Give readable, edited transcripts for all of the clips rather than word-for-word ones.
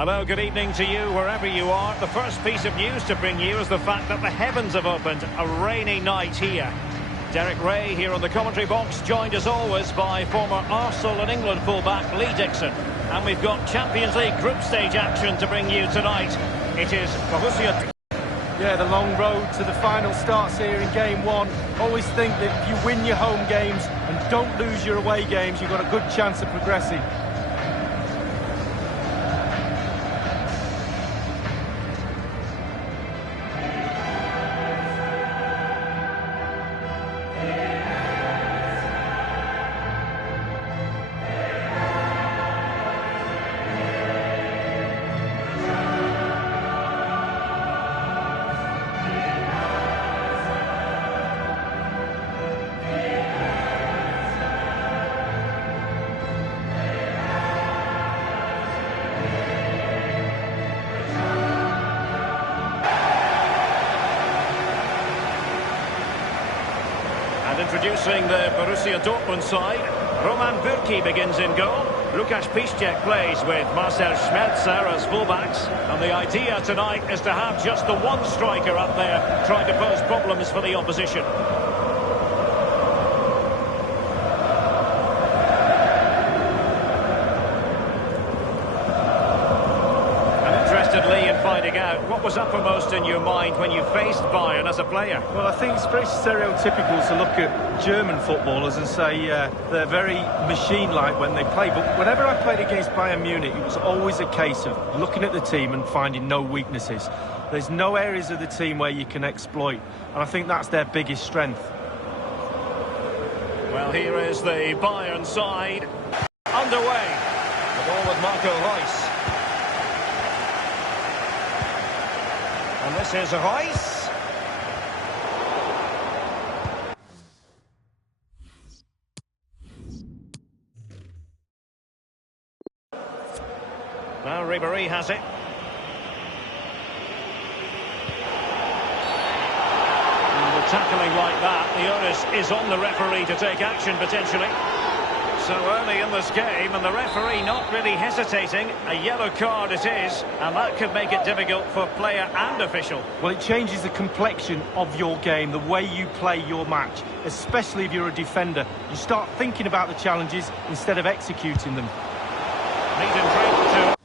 Hello, good evening to you wherever you are. The first piece of news to bring you is the fact that the heavens have opened. A rainy night here. Derek Ray here on the commentary box, joined as always by former Arsenal and England fullback Lee Dixon. And we've got Champions League group stage action to bring you tonight. It is Borussia. Yeah, the long road to the final starts here in game one. Always think that if you win your home games and don't lose your away games, you've got a good chance of progressing. Introducing the Borussia Dortmund side, Roman Bürki begins in goal. Lukasz Piszczek plays with Marcel Schmelzer as fullbacks. And the idea tonight is to have just the one striker up there trying to pose problems for the opposition. Finding out what was uppermost in your mind when you faced Bayern as a player. Well, I think it's very stereotypical to look at German footballers and say they're very machine-like when they play. But whenever I played against Bayern Munich, it was always a case of looking at the team and finding no weaknesses. There's no areas of the team where you can exploit, and I think that's their biggest strength. Well, here is the Bayern side underway. The ball with Marco Reus. And this is Reus. Now Ribéry has it. And with tackling like that, the onus is on the referee to take action potentially. So early in this game, and the referee not really hesitating. A yellow card it is, and that could make it difficult for player and official. Well, it changes the complexion of your game, the way you play your match, especially if you're a defender. You start thinking about the challenges instead of executing them. Neat and dribble to...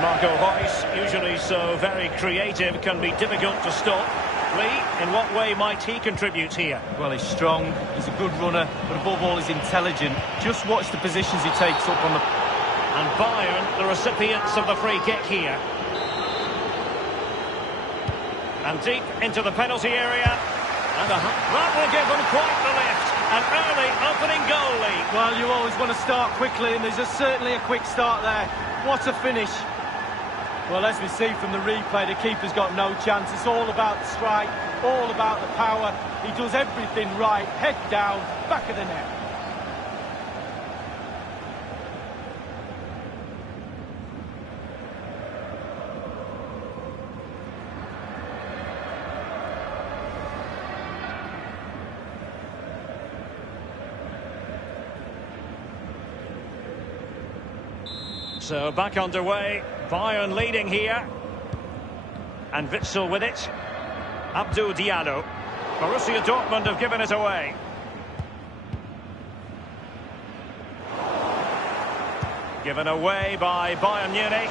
Marco Reus, usually so very creative, can be difficult to stop. Lee, in what way might he contribute here? Well, he's strong, he's a good runner, but above all, he's intelligent. Just watch the positions he takes up on the... And Bayern, the recipients of the free kick here. And deep into the penalty area. And that will give them quite the lift. An early opening goal lead. Well, you always want to start quickly, and there's certainly a quick start there. What a finish. Well, as we see from the replay, the keeper's got no chance. It's all about the strike, all about the power. He does everything right, head down, back of the net. So back underway, Bayern leading here. And Witsel with it. Abdou Diallo. Borussia Dortmund have given it away. Given away by Bayern Munich.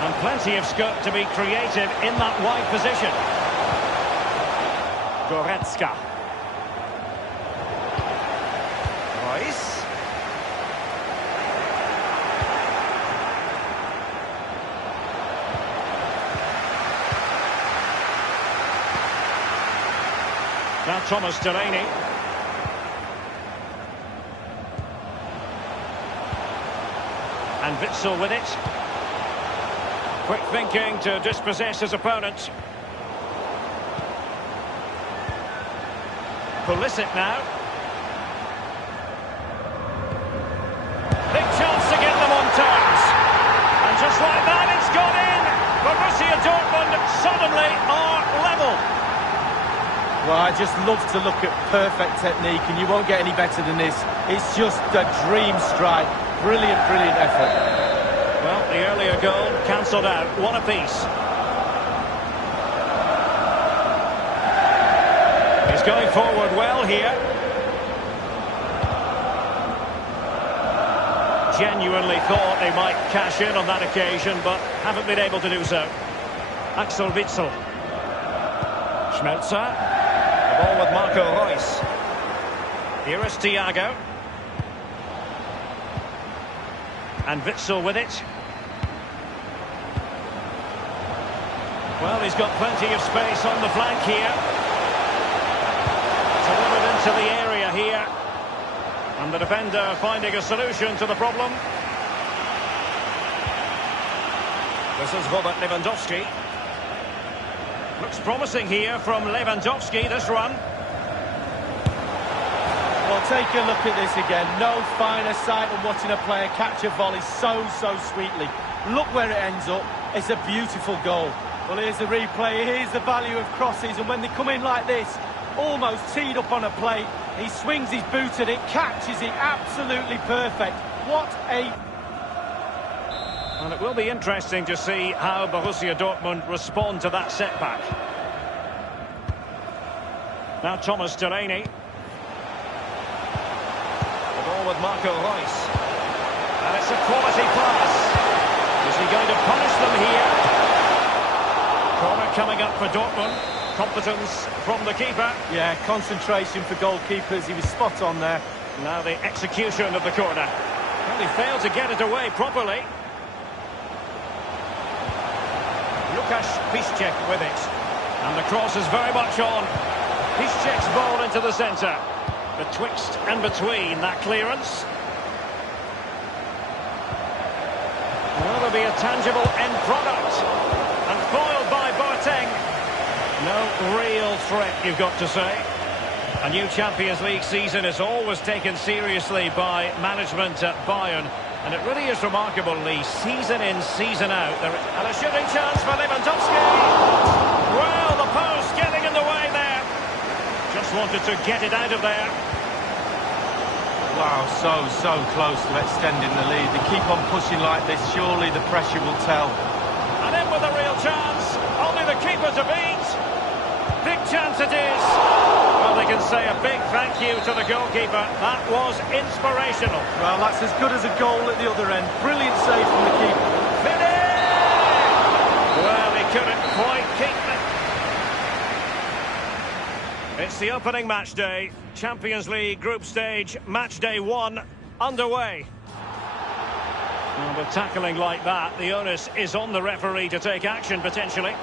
And plenty of scope to be creative in that wide position. Goretzka. Reus. Now Thomas Delaney. And Witsel with it. Quick thinking to dispossess his opponent. Pulisic now. Big chance to get them on terms. And just like that, it's gone in. Borussia Dortmund suddenly are level. Well, I just love to look at perfect technique, and you won't get any better than this. It's just a dream strike. Brilliant, brilliant effort. Well, the earlier goal cancelled out. One apiece. He's going forward well here. Genuinely thought they might cash in on that occasion, but haven't been able to do so. Axel Witsel. Schmelzer. The ball with Marco Reus. Here is Thiago. And Witsel with it. Well, he's got plenty of space on the flank here. Delivered into the area here. And the defender finding a solution to the problem. This is Robert Lewandowski. Looks promising here from Lewandowski, this run. Well, take a look at this again. No finer sight than watching a player catch a volley so sweetly. Look where it ends up. It's a beautiful goal. Well, here's the replay. Here's the value of crosses. And when they come in like this, almost teed up on a plate, he swings his boot at it, catches it. Absolutely perfect. What a... And it will be interesting to see how Borussia Dortmund respond to that setback. Now Thomas Delaney. The ball with Marco Reus. And it's a quality pass. Is he going to punish them here? Corner coming up for Dortmund. Competence from the keeper. Yeah, concentration for goalkeepers. He was spot on there. Now the execution of the corner. Well, he failed to get it away properly. Lukasz Piszczek with it. And the cross is very much on. Piszczek's ball into the centre. Betwixt and between that clearance. Will there be a tangible end product? And foiled by Boateng. No real threat, you've got to say. A new Champions League season is always taken seriously by management at Bayern. And it really is remarkable, Lee, season in, season out. And a shooting chance for Lewandowski. Well, the post getting in the way there. Just wanted to get it out of there. Wow, so close to extending the lead. They keep on pushing like this, surely the pressure will tell. And in with a real chance. Only the keeper to beat. Big chance it is. Well, they can say a big thank you to the goalkeeper. That was inspirational. Well, that's as good as a goal at the other end. Brilliant save from the keeper. Well, he couldn't quite keep it. It's the opening match day. Champions League group stage, match day 1 underway. Well, with tackling like that, the onus is on the referee to take action potentially.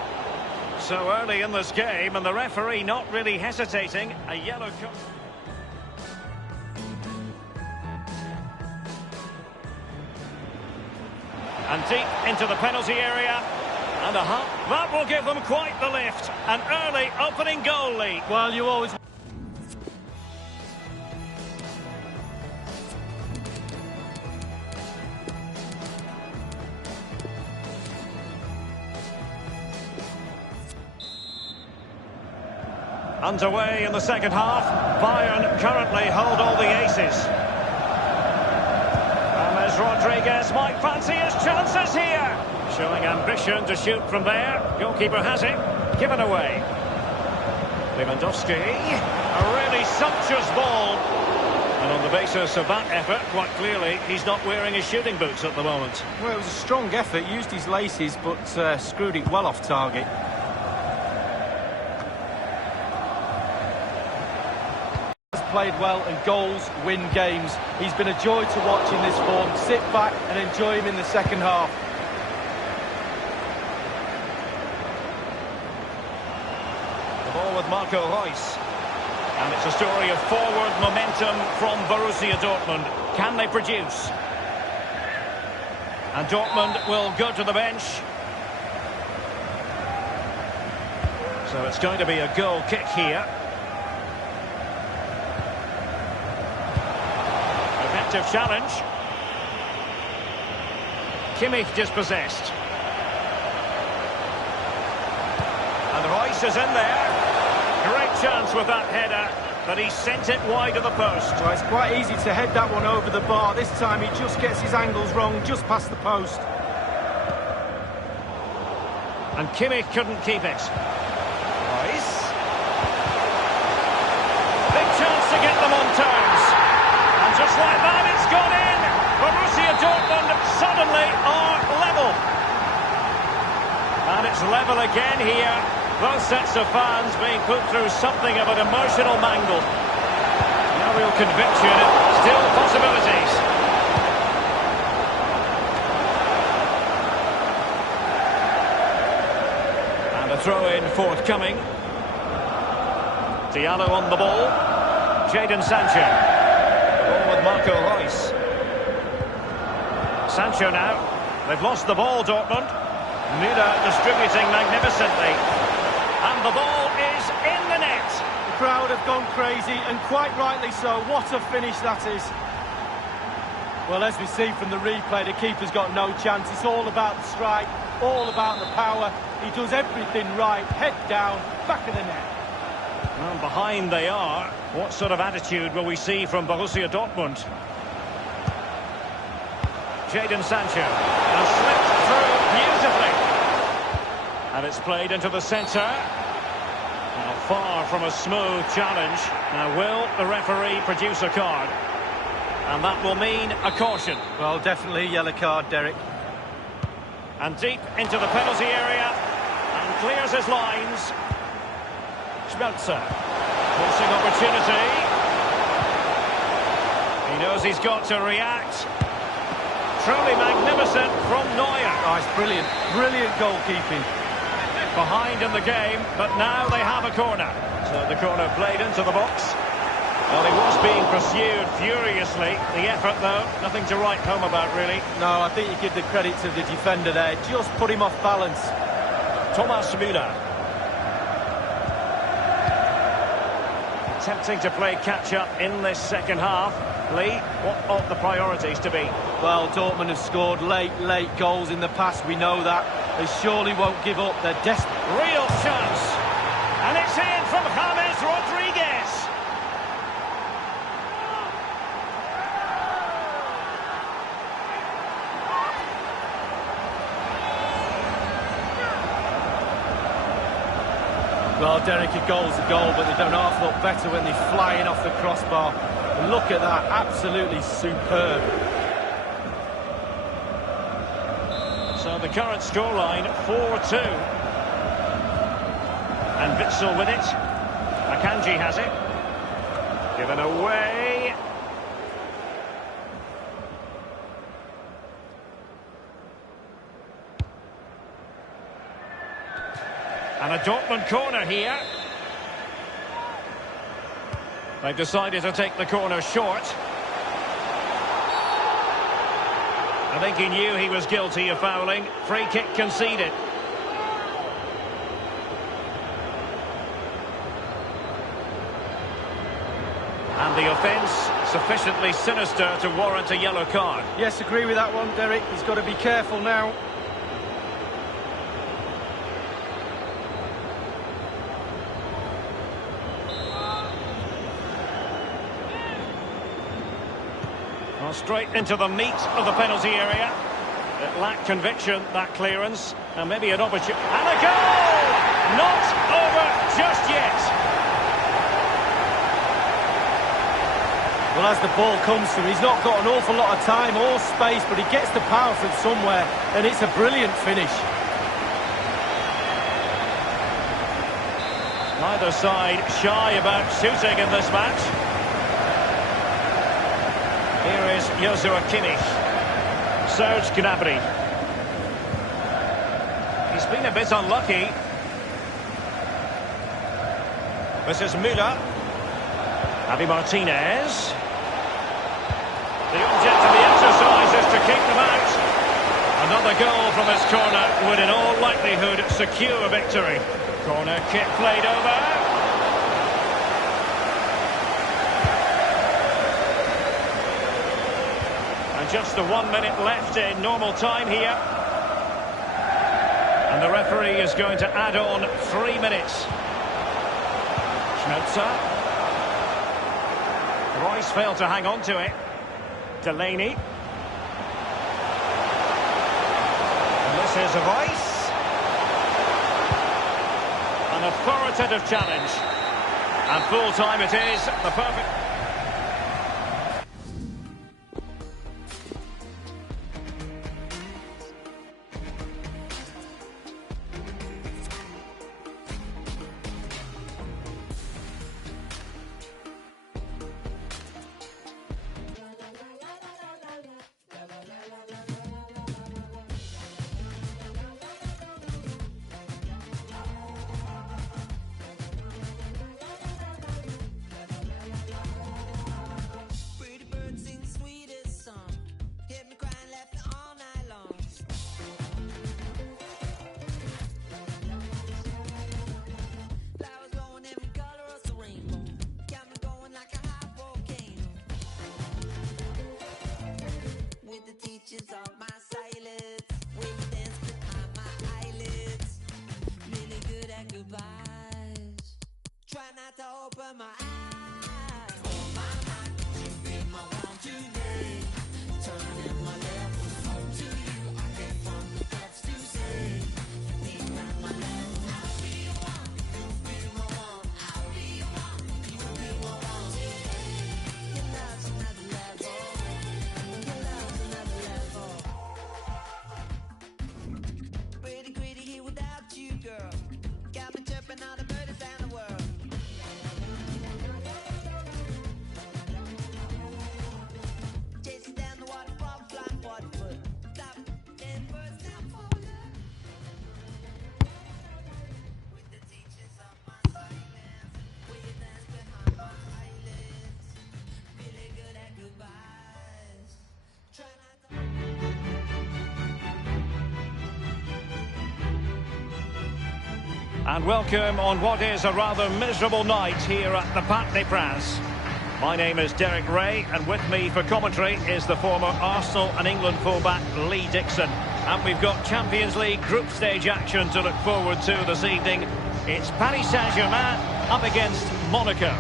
So early in this game, and the referee not really hesitating. A yellow card. And deep into the penalty area. And that will give them quite the lift. An early opening goal lead. Well, you always... Underway in the second half. Bayern currently hold all the aces. James Rodriguez might fancy his chances here. Showing ambition to shoot from there. Goalkeeper has it. Given away. Lewandowski. A really sumptuous ball. And on the basis of that effort, quite clearly, he's not wearing his shooting boots at the moment. Well, it was a strong effort. Used his laces, but screwed it well off target. Played well, and goals win games. He's been a joy to watch in this form. Sit back and enjoy him in the second half. The ball with Marco Reus. And it's a story of forward momentum from Borussia Dortmund. Can they produce? And Dortmund will go to the bench. So it's going to be a goal kick here. Effective challenge. Kimmich dispossessed. And Reus is in there. Great chance with that header, but he sent it wide of the post. Well, it's quite easy to head that one over the bar. This time he just gets his angles wrong, just past the post. And Kimmich couldn't keep it. Rice. Big chance to get them on terms. And just like that, it's gone in. Borussia Dortmund suddenly are level. And it's level again here. Both sets of fans being put through something of an emotional mangle. No real conviction, still possibilities. And a throw-in forthcoming. Diallo on the ball. Jadon Sancho. Ball with Marco Reus. Sancho now. They've lost the ball, Dortmund. Müller distributing magnificently. And the ball is in the net. The crowd have gone crazy, and quite rightly so. What a finish that is. Well, as we see from the replay, the keeper's got no chance. It's all about the strike, all about the power. He does everything right. Head down, back of the net. Well, behind they are. What sort of attitude will we see from Borussia Dortmund? Jadon Sancho has slipped through beautifully. And it's played into the centre. Now, far from a smooth challenge. Now, will the referee produce a card? And that will mean a caution. Well, definitely a yellow card, Derek. And deep into the penalty area. And clears his lines. Schmelzer. Forcing opportunity. He knows he's got to react. Truly magnificent from Neuer. Oh, it's brilliant. Brilliant goalkeeping. Behind in the game, but now they have a corner. So the corner played into the box. Well, he was being pursued furiously. The effort, though, nothing to write home about, really. No, I think you give the credit to the defender there. Just put him off balance. Thomas Müller. Attempting to play catch-up in this second half. Lee, what ought the priorities to be? Well, Dortmund have scored late goals in the past. We know that. They surely won't give up. They're desperate. Real chance. And it's in from James Rodriguez. Well, Derek, a goal's a goal, but they don't half look better when they're flying off the crossbar. And look at that, absolutely superb. So the current scoreline, 4-2. And Witsel with it. Akanji has it. Given away. And a Dortmund corner here. They've decided to take the corner short. I think he knew he was guilty of fouling. Free kick conceded. And the offence sufficiently sinister to warrant a yellow card. Yes, agree with that one, Derek. He's got to be careful now. Well, straight into the meat of the penalty area. It lacked conviction, that clearance. And maybe an opportunity. And a goal! Not over just yet. Well, as the ball comes to him, he's not got an awful lot of time or space, but he gets the power from somewhere, and it's a brilliant finish. Neither side shy about shooting in this match. Here is Joshua Kimmich. Serge Gnabry. He's been a bit unlucky. This is Müller. Javi Martinez. The object of the exercise is to keep them out. Another goal from his corner would in all likelihood secure a victory. Corner kick played over. And just the 1 minute left in normal time here. And the referee is going to add on 3 minutes. Sabitzer. Royce failed to hang on to it. Delaney. And this is Royce. An authoritative challenge. And full time it is. The perfect... Of my silence, with the dance behind my eyelids, really good at goodbyes. Try not to open my eyes. Oh my mind, you be my one today. Turning my levels home to you. I came from the depths to say, deep down my level. I'll be your one, you'll be my one. I'll be your one, you'll be my one today. Your love's another level. Your love's another level. Pretty gritty here without you, girl. Got me chirping all the birdies around the world. Chasing down the waterfall, flying 40 foot. Stop and burst down falling. With the teachings of my silence, with your dance behind my eyelids. Really good at goodbyes. Try not to... And welcome on what is a rather miserable night here at the Parc des Princes. My name is Derek Ray, and with me for commentary is the former Arsenal and England fullback Lee Dixon. And we've got Champions League group stage action to look forward to this evening. It's Paris Saint-Germain up against Monaco.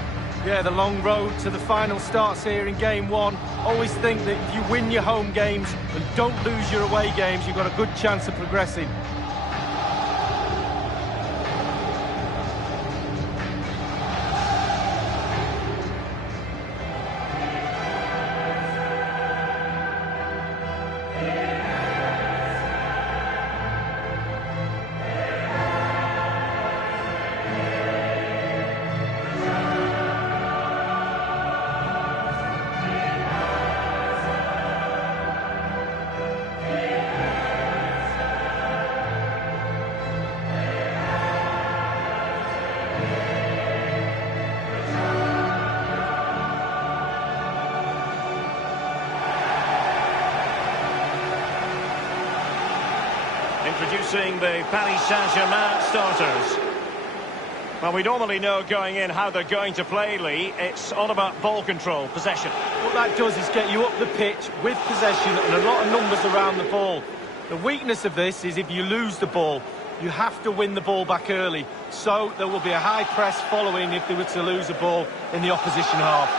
Yeah, the long road to the final starts here in game one. Always think that if you win your home games and don't lose your away games, you've got a good chance of progressing. Introducing the Paris Saint-Germain starters. Well, we normally know going in how they're going to play, Lee. It's all about ball control, possession. What that does is get you up the pitch with possession and a lot of numbers around the ball. The weakness of this is if you lose the ball, you have to win the ball back early. So there will be a high press following if they were to lose a ball in the opposition half.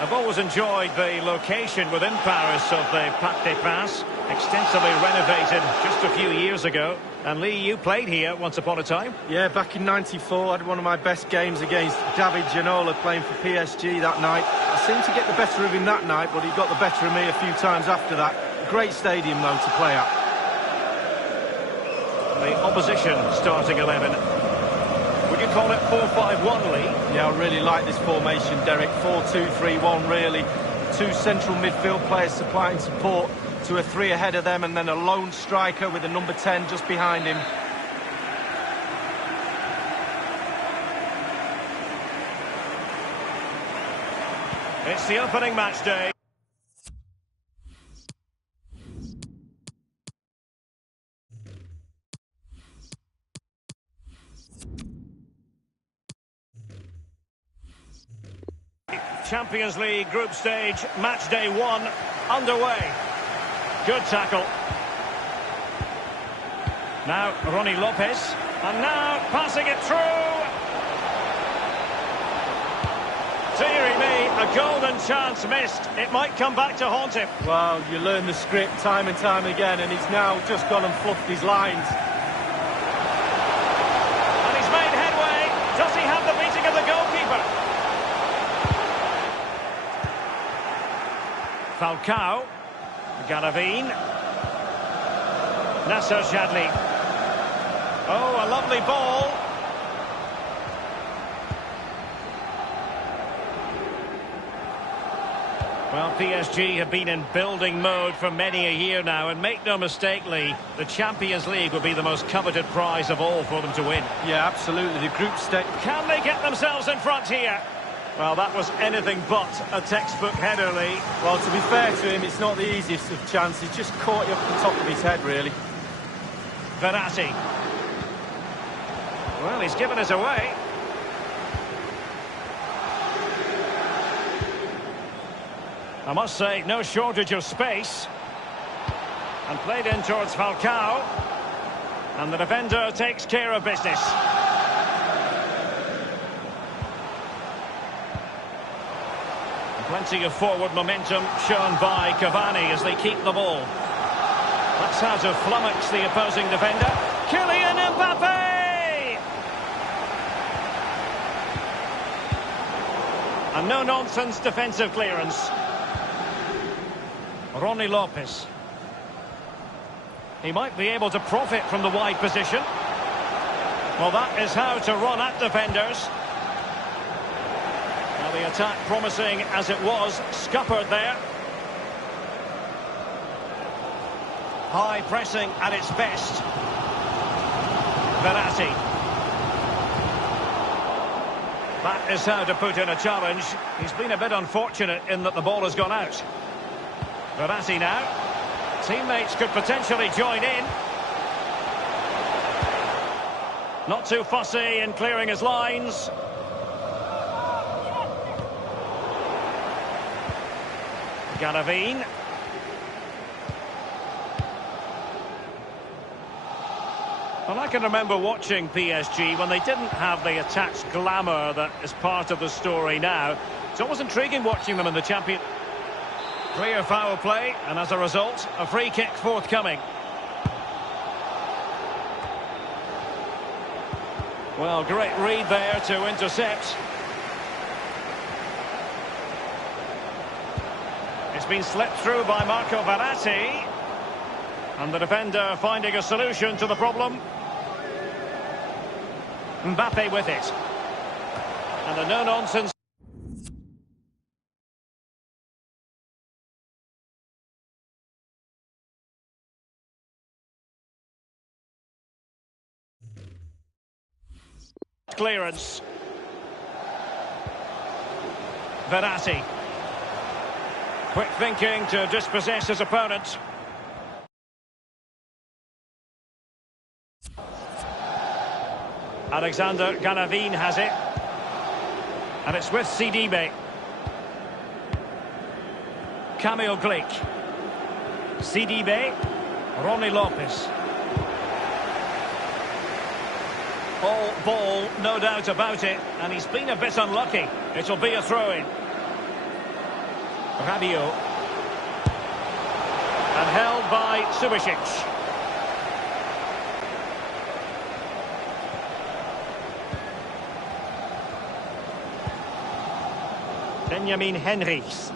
I've always enjoyed the location within Paris of the Parc des Princes, extensively renovated just a few years ago. And Lee, you played here once upon a time. Yeah, back in '94, I had one of my best games against David Ginola playing for PSG that night. I seemed to get the better of him that night, but he got the better of me a few times after that. Great stadium, though, to play at. The opposition starting 11. Would you call it 4-5-1, Lee? Yeah, I really like this formation, Derek. 4-2-3-1, really. Two central midfield players supplying support to a three ahead of them, and then a lone striker with a number 10 just behind him. It's the opening match day. Champions League group stage, match day 1 underway. Good tackle. Now Ronnie Lopez, and now passing it through. Deary me, a golden chance missed. It might come back to haunt him. Well, you learn the script time and time again, and he's now just gone and fluffed his lines. And he's made headway. Does he have the beating of the goalkeeper? Falcao. Garavine. Nasser Chadli. Oh, a lovely ball. Well, PSG have been in building mode for many a year now, and make no mistake, Lee, the Champions League will be the most coveted prize of all for them to win. Yeah, absolutely. The group stage. Can they get themselves in front here? Well, that was anything but a textbook header, Lee. Well, to be fair to him, it's not the easiest of chances. He's just caught you up the top of his head, really. Verratti. Well, he's given us away. I must say, no shortage of space. And played in towards Falcao. And the defender takes care of business. Plenty of forward momentum shown by Cavani as they keep the ball. That's how to flummox the opposing defender. Kylian Mbappe! A no-nonsense defensive clearance. Ronnie Lopez. He might be able to profit from the wide position. Well, that is how to run at defenders. Well, the attack promising as it was, scuppered there. High pressing at its best. Verratti. That is how to put in a challenge. He's been a bit unfortunate in that the ball has gone out. Verratti now. Teammates could potentially join in. Not too fussy in clearing his lines. Garavine. Well, I can remember watching PSG when they didn't have the attached glamour that is part of the story now. It's always intriguing watching them in the champion. Clear foul play, and as a result, a free kick forthcoming. Well, great read there to intercept. It's been slipped through by Marco Verratti. And the defender finding a solution to the problem. Mbappe with it. And a no-nonsense. Clearance. Verratti. Quick thinking to dispossess his opponent. Alexander Garavine has it. And it's with Sidibe. Camille Glick. Sidibe. Ronnie Lopez. All ball, no doubt about it. And he's been a bit unlucky. It'll be a throw-in. Rabiot. And held by Subasic. Benjamin Henrichs.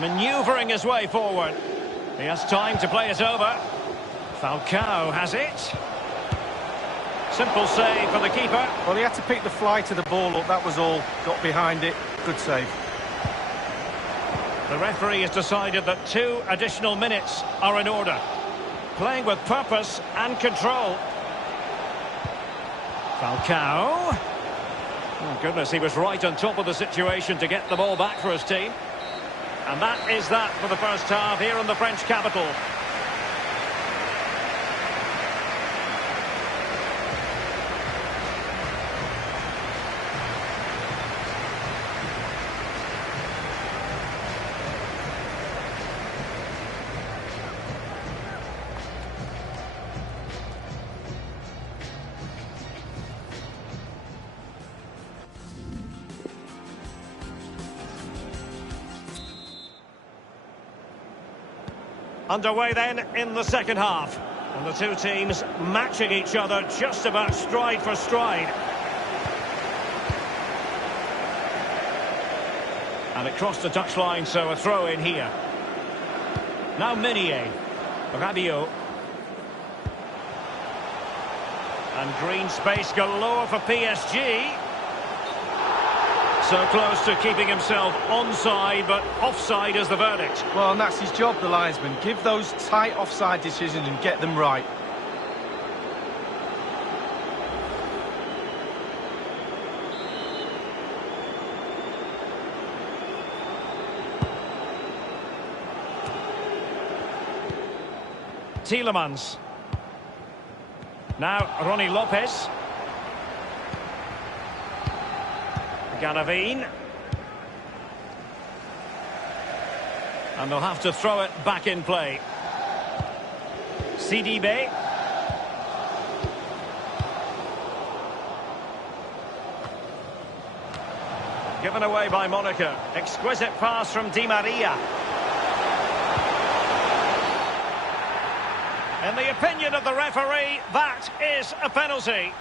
Manoeuvring his way forward. He has time to play it over. Falcao has it. Simple save for the keeper. Well, he had to pick the flight of the ball up, that was all. Got behind it. Good save. The referee has decided that 2 additional minutes are in order. Playing with purpose and control. Falcao. Oh, goodness, he was right on top of the situation to get the ball back for his team. And that is that for the first half here in the French capital. Underway then in the second half. And the two teams matching each other just about stride for stride. And it crossed the touchline, so a throw in here. Now Minier. Rabiot. And green space galore for PSG. So close to keeping himself onside, but offside is the verdict. Well, and that's his job, the linesman. Give those tight offside decisions and get them right. Tielemans. Now Ronnie Lopez. Ganavín. And they'll have to throw it back in play. Sidibe. Given away by Monaco. Exquisite pass from Di Maria. In the opinion of the referee, that is a penalty.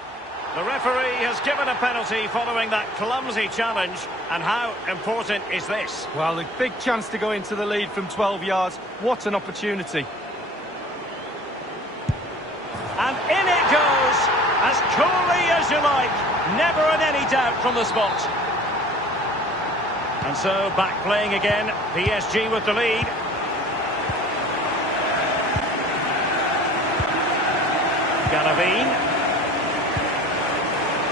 The referee has given a penalty following that clumsy challenge. And how important is this? Well, a big chance to go into the lead from 12 yards. What an opportunity. And in it goes, as coolly as you like. Never in any doubt from the spot. And so, back playing again. PSG with the lead. Ganavín.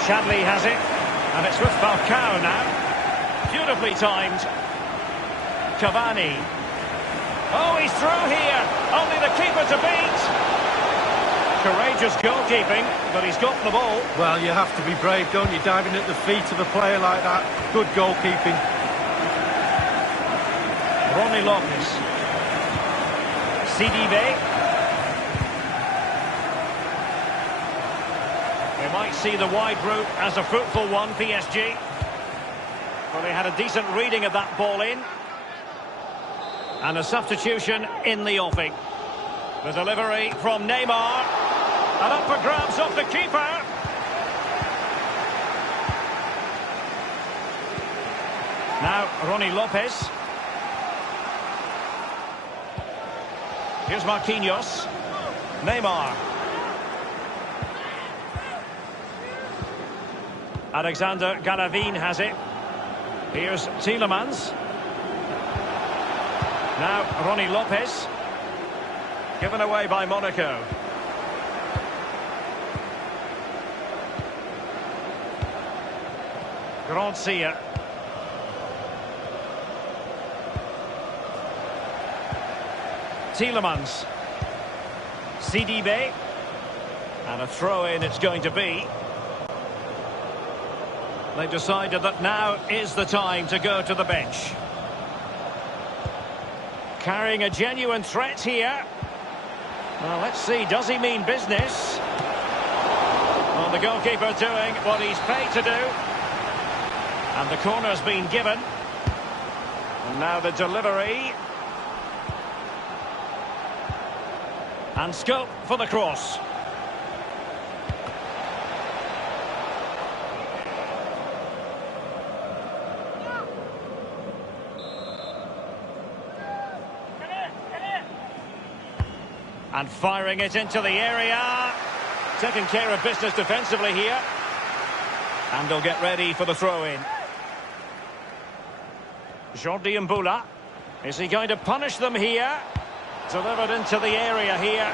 Chadley has it, and it's with Falcao now. Beautifully timed. Cavani. Oh, he's through here. Only the keeper to beat. Courageous goalkeeping, but he's got the ball. Well, you have to be brave, don't you? Diving at the feet of a player like that. Good goalkeeping. Ronnie Lopez. Sidibe. They might see the wide route as a fruitful one, PSG. Well, they had a decent reading of that ball in. And a substitution in the offing. The delivery from Neymar. And up for grabs off the keeper. Now, Ronnie Lopez. Here's Marquinhos. Neymar. Alexander Ganavín has it. Here's Tielemans. Now Ronnie Lopez. Given away by Monaco. Grancia. Tielemans. Sidibe. And a throw-in it's going to be. They've decided that now is the time to go to the bench. Carrying a genuine threat here. Well, let's see, does he mean business? Well, the goalkeeper doing what he's paid to do. And the corner's been given. And now the delivery. And scope for the cross. And firing it into the area. Taking care of business defensively here. And they'll get ready for the throw-in. Jordi Mbula. Is he going to punish them here? Delivered into the area here.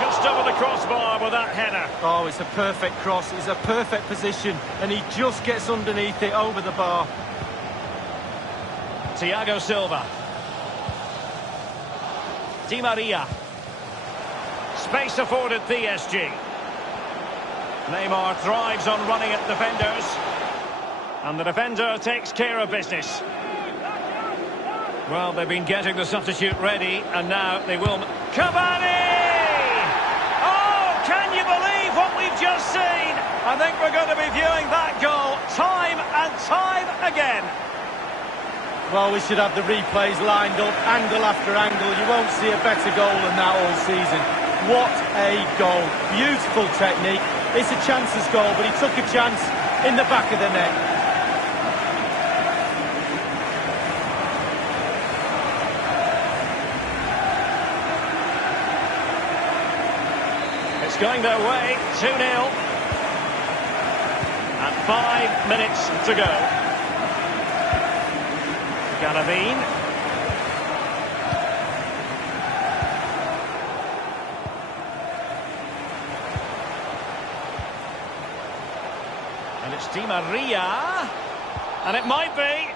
Just over the crossbar with that header. Oh, it's a perfect cross. It's a perfect position. And he just gets underneath it over the bar. Thiago Silva. Di Maria. Space afforded PSG. Neymar thrives on running at defenders. And the defender takes care of business. Well, they've been getting the substitute ready, and now they will... Cavani! Oh, can you believe what we've just seen? I think we're going to be viewing that goal time and time again. Well, we should have the replays lined up, angle after angle. You won't see a better goal than that all season. What a goal. Beautiful technique. It's a chances goal, but he took a chance in the back of the net. It's going their way, 2-0. And 5 minutes to go. Galavine. And it's Di Maria. And it might be.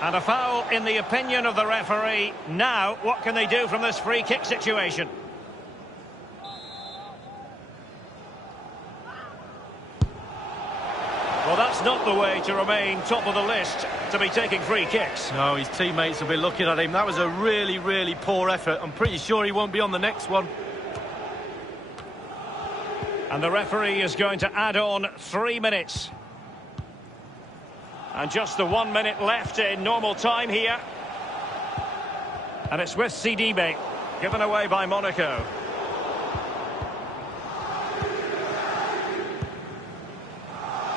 And a foul in the opinion of the referee. Now, what can they do from this free kick situation? Well, that's not the way to remain top of the list, to be taking free kicks. No, his teammates will be looking at him. That was a really, really poor effort. I'm pretty sure he won't be on the next one. And the referee is going to add on 3 minutes. And just the 1 minute left in normal time here. And it's with Sidibe, given away by Monaco.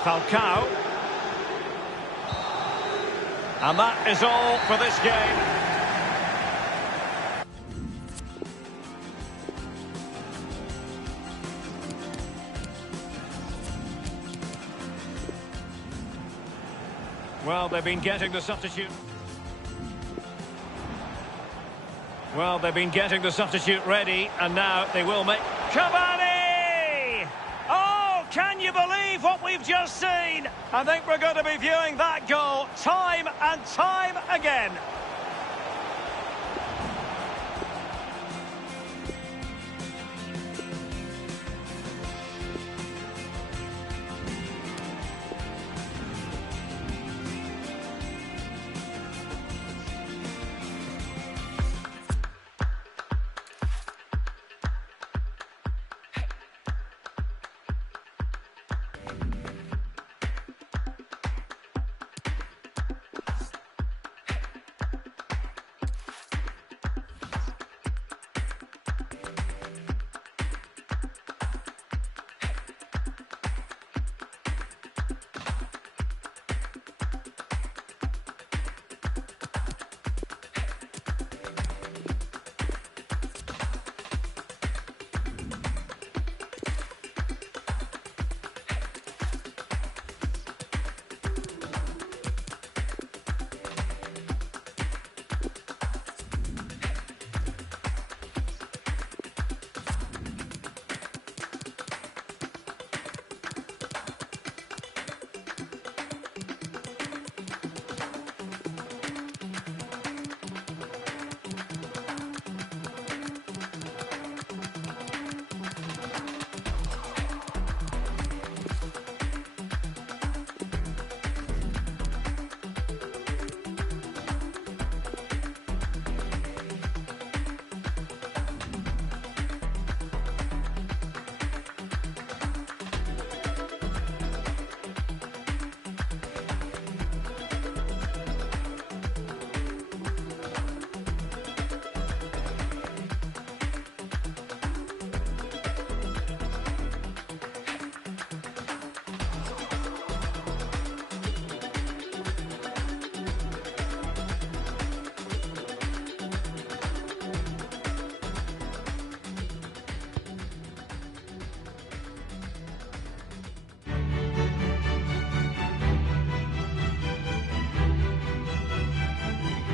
Falcao. And that is all for this game. Well, they've been getting the substitute. Well, they've been getting the substitute ready, and now they will make... Cavani! Oh, can you believe what we've just seen? I think we're going to be viewing that goal time and time again.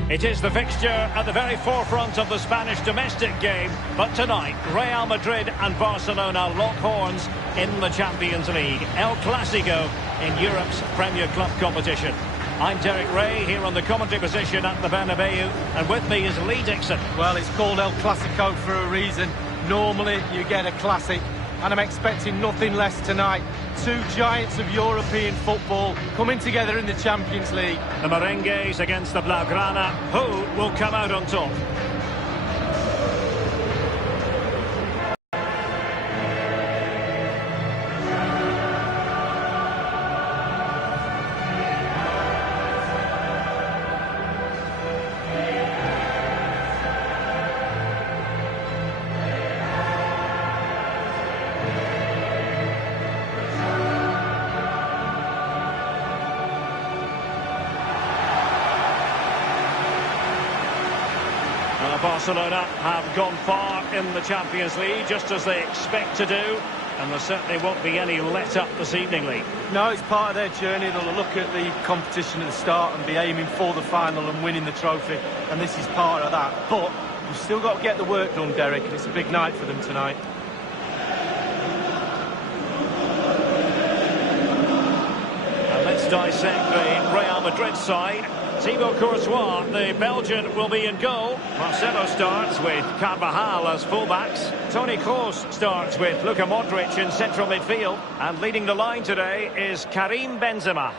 It is the fixture at the very forefront of the Spanish domestic game. But tonight, Real Madrid and Barcelona lock horns in the Champions League. El Clásico in Europe's Premier Club competition. I'm Derek Ray here on the commentary position at the Bernabeu. And with me is Lee Dixon. Well, it's called El Clásico for a reason. Normally, you get a classic. And I'm expecting nothing less tonight. Two giants of European football coming together in the Champions League. The Merengues against the Blaugrana. Who will come out on top? Well, Barcelona have gone far in the Champions League, just as they expect to do. And there certainly won't be any let-up this evening, Lee. No, it's part of their journey. They'll look at the competition at the start and be aiming for the final and winning the trophy. And this is part of that. But we've still got to get the work done, Derek, and it's a big night for them tonight. And let's dissect the Real Madrid side. Thibaut Courtois, the Belgian, will be in goal. Marcelo starts with Carvajal as fullbacks. Toni Kroos starts with Luka Modric in central midfield. And leading the line today is Karim Benzema.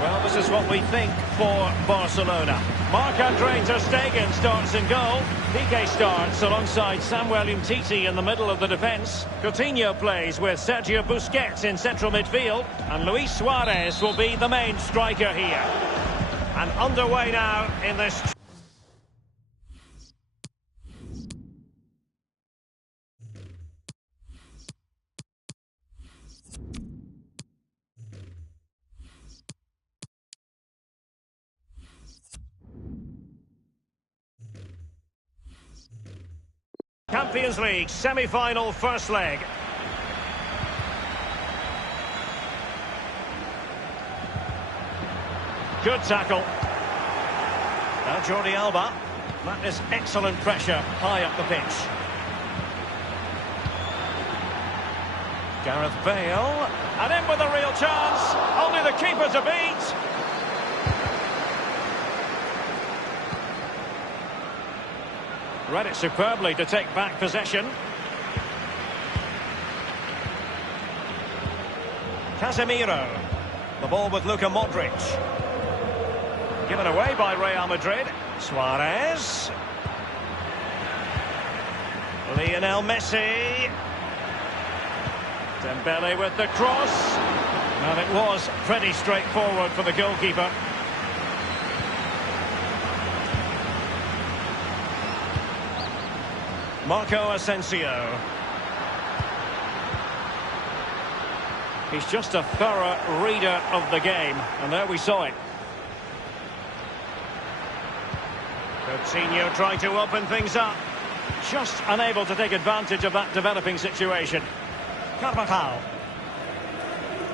Well, this is what we think for Barcelona. Marc-Andre ter Stegen starts in goal. Piqué starts alongside Samuel Umtiti in the middle of the defence. Coutinho plays with Sergio Busquets in central midfield. And Luis Suarez will be the main striker here. And underway now in this... Champions League semi-final first leg. Good tackle. Now Jordi Alba. That is excellent pressure high up the pitch. Gareth Bale. And in with a real chance. Only the keeper to beat. Read it superbly to take back possession. Casemiro. The ball with Luka Modric. Given away by Real Madrid. Suarez. Lionel Messi. Dembele with the cross. And it was pretty straightforward for the goalkeeper. Marco Asensio. He's just a thorough reader of the game, and there we saw it. Coutinho trying to open things up. Just unable to take advantage of that developing situation. Carvajal.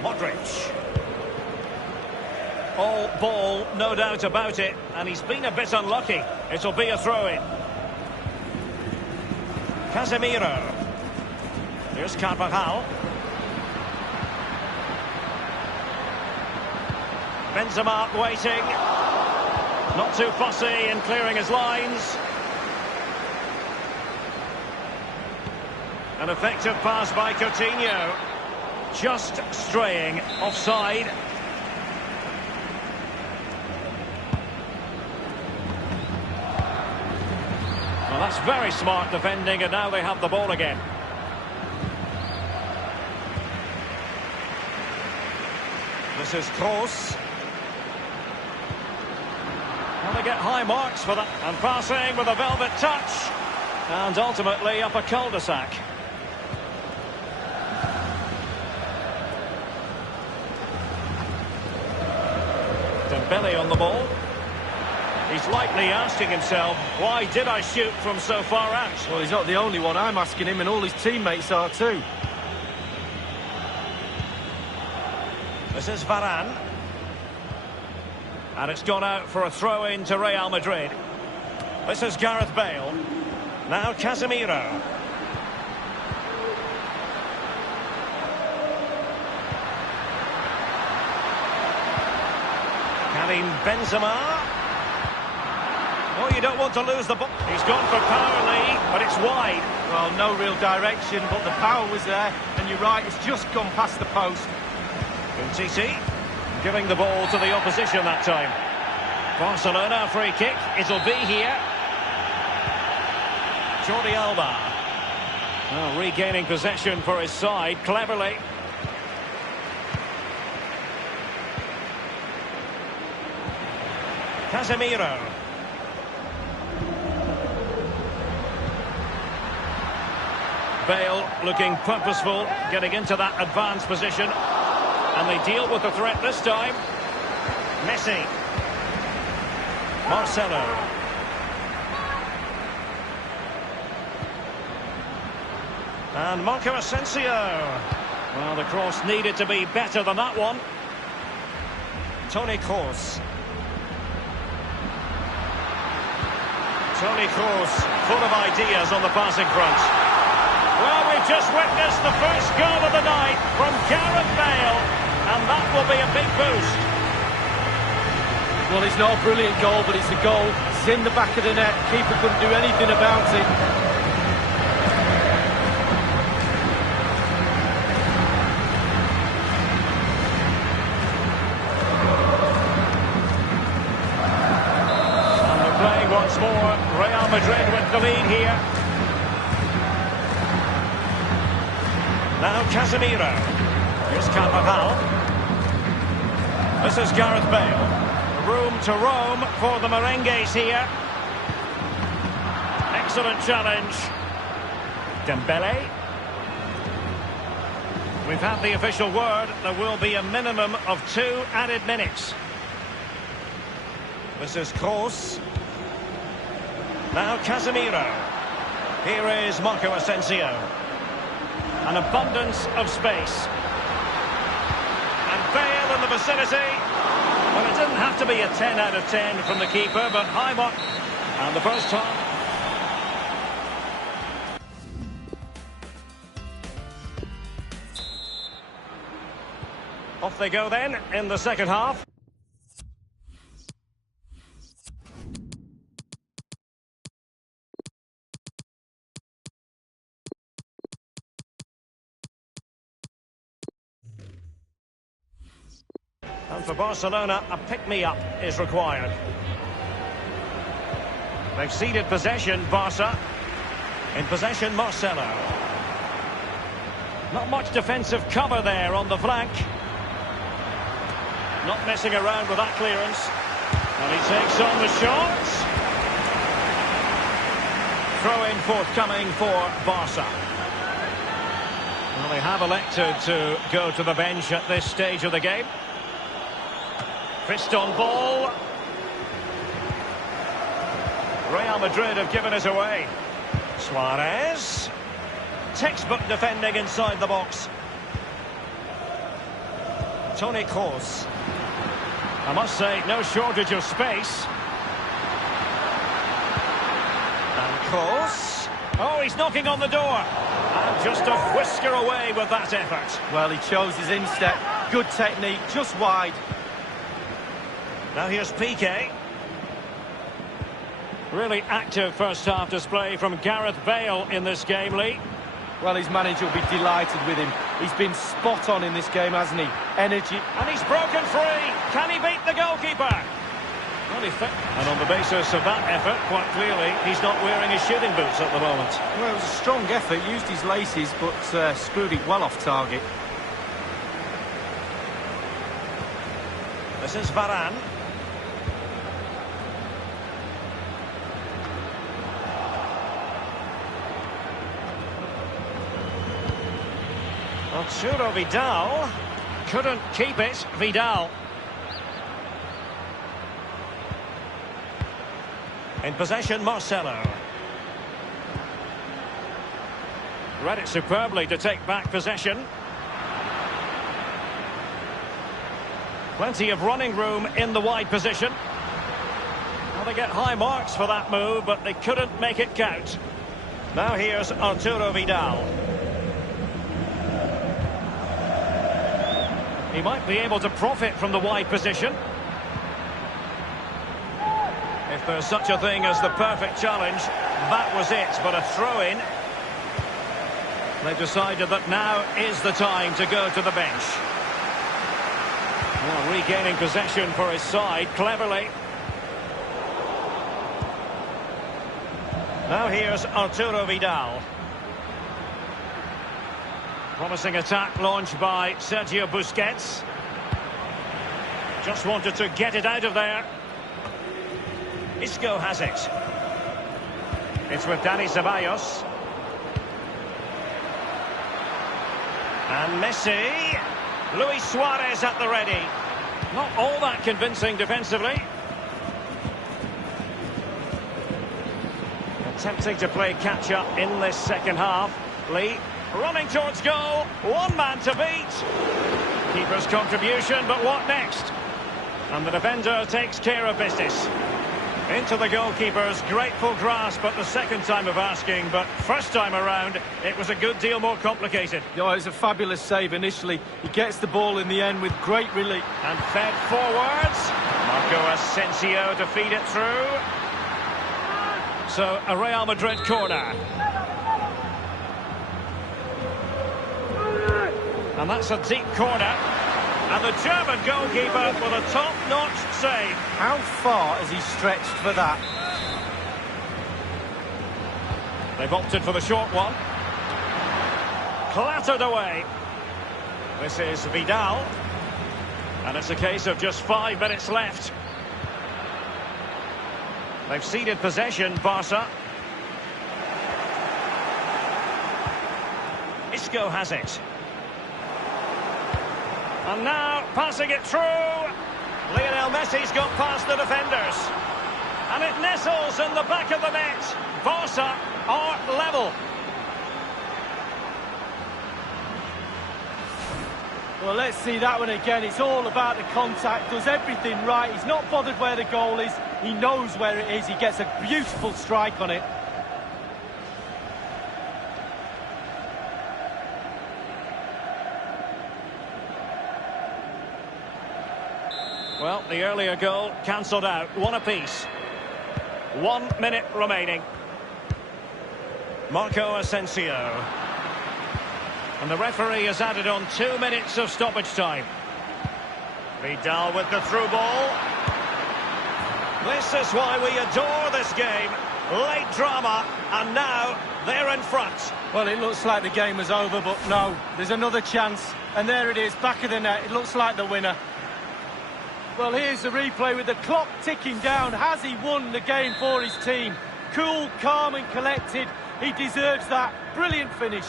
Modric. All ball, no doubt about it, and he's been a bit unlucky. It'll be a throw-in. Casemiro. Here's Carvajal. Benzema waiting. Not too fussy in clearing his lines. An effective pass by Coutinho. Just straying offside. Well, that's very smart defending, and now they have the ball again. This is Kroos. And they get high marks for that. And passing with a velvet touch. And ultimately up a cul-de-sac. Dembele on the ball. He's likely asking himself, why did I shoot from so far out? Well, he's not the only one. I'm asking him, and all his teammates are too. This is Varane. And it's gone out for a throw-in to Real Madrid. This is Gareth Bale. Now Casemiro. Karim Benzema. Oh, you don't want to lose the ball. He's gone for power, Lee, but it's wide. Well, no real direction, but the power was there. And you're right, it's just gone past the post. Umtiti giving the ball to the opposition that time. Barcelona free kick. It'll be here. Jordi Alba. Oh, regaining possession for his side cleverly. Casemiro. Bale looking purposeful, getting into that advanced position. And they deal with the threat this time. Messi. Marcelo. And Marco Asensio. Well, the cross needed to be better than that one. Toni Kroos. Toni Kroos, full of ideas on the passing front. Well, we've just witnessed the first goal of the night from Gareth Bale, and that will be a big boost. Well, it's not a brilliant goal, but it's a goal. It's in the back of the net. Keeper couldn't do anything about it. Once more, Real Madrid with the lead here. Now Casemiro. Here's Carvajal. This is Gareth Bale. Room to roam for the merengues here. Excellent challenge. Dembele. We've had the official word. There will be a minimum of 2 added minutes. This is Kroos. Now Casemiro. Here is Marco Asensio. An abundance of space. And Bale in the vicinity. Well, it didn't have to be a 10 out of 10 from the keeper, but high mark. And the first time. Off they go then in the second half. And for Barcelona, a pick-me-up is required. They've ceded possession, Barca. In possession, Marcelo. Not much defensive cover there on the flank. Not messing around with that clearance. And he takes on the shot. Throw-in forthcoming for Barca. Well, they have elected to go to the bench at this stage of the game. Fist on ball. Real Madrid have given it away. Suarez. Textbook defending inside the box. Toni Kroos. I must say, no shortage of space. And Kroos. Oh, he's knocking on the door. And just a whisker away with that effort. Well, he chose his instep. Good technique, just wide. Now here's Piqué. Really active first half display from Gareth Bale in this game, Lee. Well, his manager will be delighted with him. He's been spot on in this game, hasn't he? Energy. And he's broken free. Can he beat the goalkeeper? Well, and on the basis of that effort, quite clearly, he's not wearing his shooting boots at the moment. Well, it was a strong effort. Used his laces, but screwed it well off target. This is Varane. Arturo Vidal couldn't keep it. Vidal in possession. Marcelo read it superbly to take back possession. Plenty of running room in the wide position. Well, they get high marks for that move, but they couldn't make it count. Now here's Arturo Vidal. He might be able to profit from the wide position. If there's such a thing as the perfect challenge, that was it, but a throw-in. They've decided that now is the time to go to the bench. Well, regaining possession for his side, cleverly. Now here's Arturo Vidal. Promising attack launched by Sergio Busquets. Just wanted to get it out of there. Isco has it. It's with Dani Ceballos. And Messi. Luis Suarez at the ready. Not all that convincing defensively. Attempting to play catch-up in this second half. Lee running towards goal. One man to beat. Keeper's contribution, but what next? And the defender takes care of business. Into the goalkeeper's grateful grasp at the second time of asking, but first time around, it was a good deal more complicated. Yeah, it was a fabulous save initially. He gets the ball in the end with great relief. And fed forwards. Marco Asensio to feed it through. So, a Real Madrid corner. And that's a deep corner. And the German goalkeeper with a top-notch save. How far has he stretched for that? They've opted for the short one. Clattered away. This is Vidal. And it's a case of just 5 minutes left. They've ceded possession, Barca. Isco has it. And now, passing it through. Lionel Messi's got past the defenders. And it nestles in the back of the net. Barca are level. Well, let's see that one again. It's all about the contact. Does everything right. He's not bothered where the goal is. He knows where it is. He gets a beautiful strike on it. Well, the earlier goal cancelled out. One apiece. 1 minute remaining. Marco Asensio. And the referee has added on 2 minutes of stoppage time. Vidal with the through ball. This is why we adore this game. Late drama, and now they're in front. Well, it looks like the game is over, but no. There's another chance, and there it is, back of the net. It looks like the winner. Well, here's the replay with the clock ticking down. Has he won the game for his team? Cool, calm and collected. He deserves that. Brilliant finish.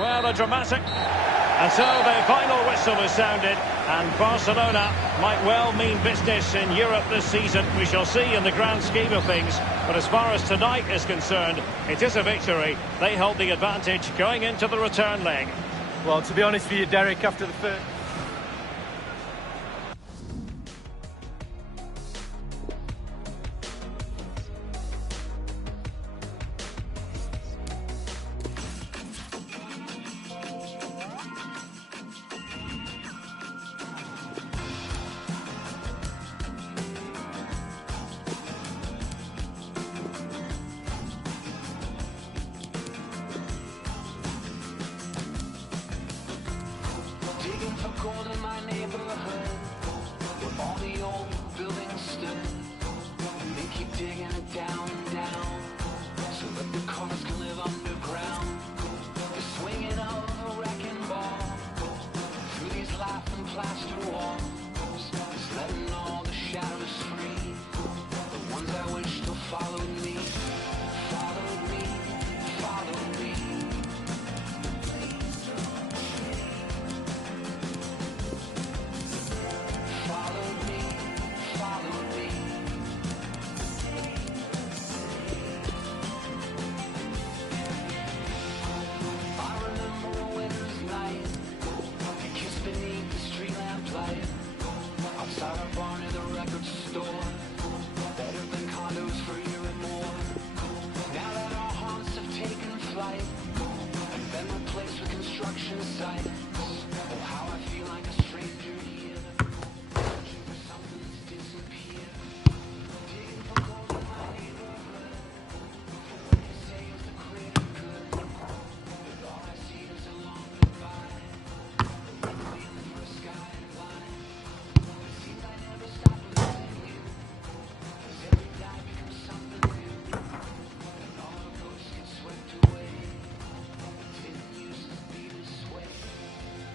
Well, a dramatic... And so the final whistle is sounded, and Barcelona might well mean business in Europe this season. We shall see in the grand scheme of things. But as far as tonight is concerned, it is a victory. They hold the advantage going into the return leg. Well, to be honest with you, Derek, after the first... Digging for gold in my neighborhood, where all the old buildings stood. And they keep digging it down and down, so that the cars can live underground. The swinging of a wrecking ball through these laughing plaster walls is letting all the shadows free. The ones I wish still followed me, followed me, followed me. Outside our bar near the record store, better than condos for a year and more. Now that our haunts have taken flight and been replaced with construction sites, oh, how I feel like a stranger here, searching for something that's disappeared. Digging for gold in my neighborhood, before you say it's the greater good, but all I see is a long goodbye, the runway in the first sky line. Seems I never stop losing you, 'cause every day becomes something new, and all our ghosts get swept away. It didn't used to be this way,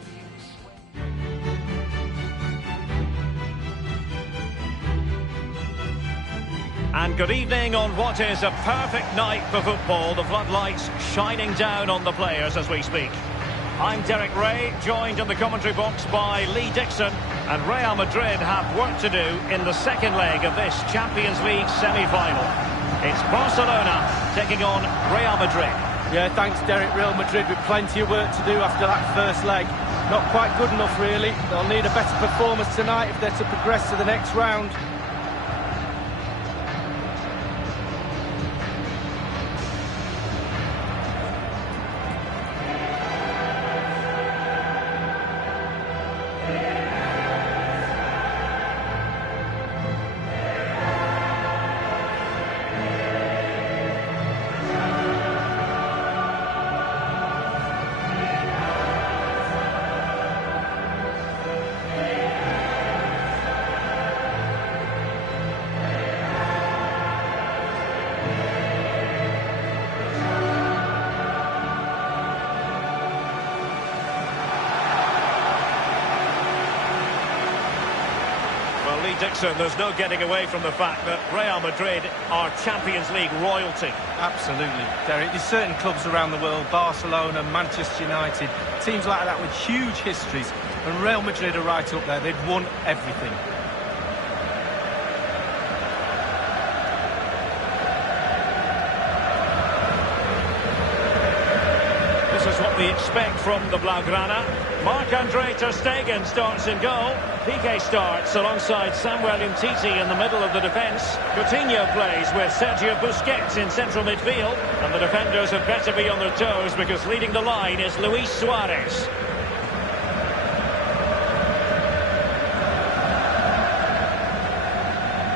be this way. And good evening on what is a perfect night for football. The floodlights shining down on the players as we speak. I'm Derek Ray, joined in the commentary box by Lee Dixon. And Real Madrid have work to do in the second leg of this Champions League semi-final. It's Barcelona taking on Real Madrid. Yeah, thanks, Derek. Real Madrid with plenty of work to do after that first leg. Not quite good enough, really. They'll need a better performance tonight if they're to progress to the next round. Dixon, there's no getting away from the fact that Real Madrid are Champions League royalty. Absolutely, Derek. There's certain clubs around the world, Barcelona, Manchester United, teams like that with huge histories, and Real Madrid are right up there. They've won everything. This is what we expect from the Blaugrana. Marc-Andre ter Stegen starts in goal. Piqué starts alongside Samuel Umtiti in the middle of the defence. Coutinho plays with Sergio Busquets in central midfield. And the defenders have better be on their toes because leading the line is Luis Suarez.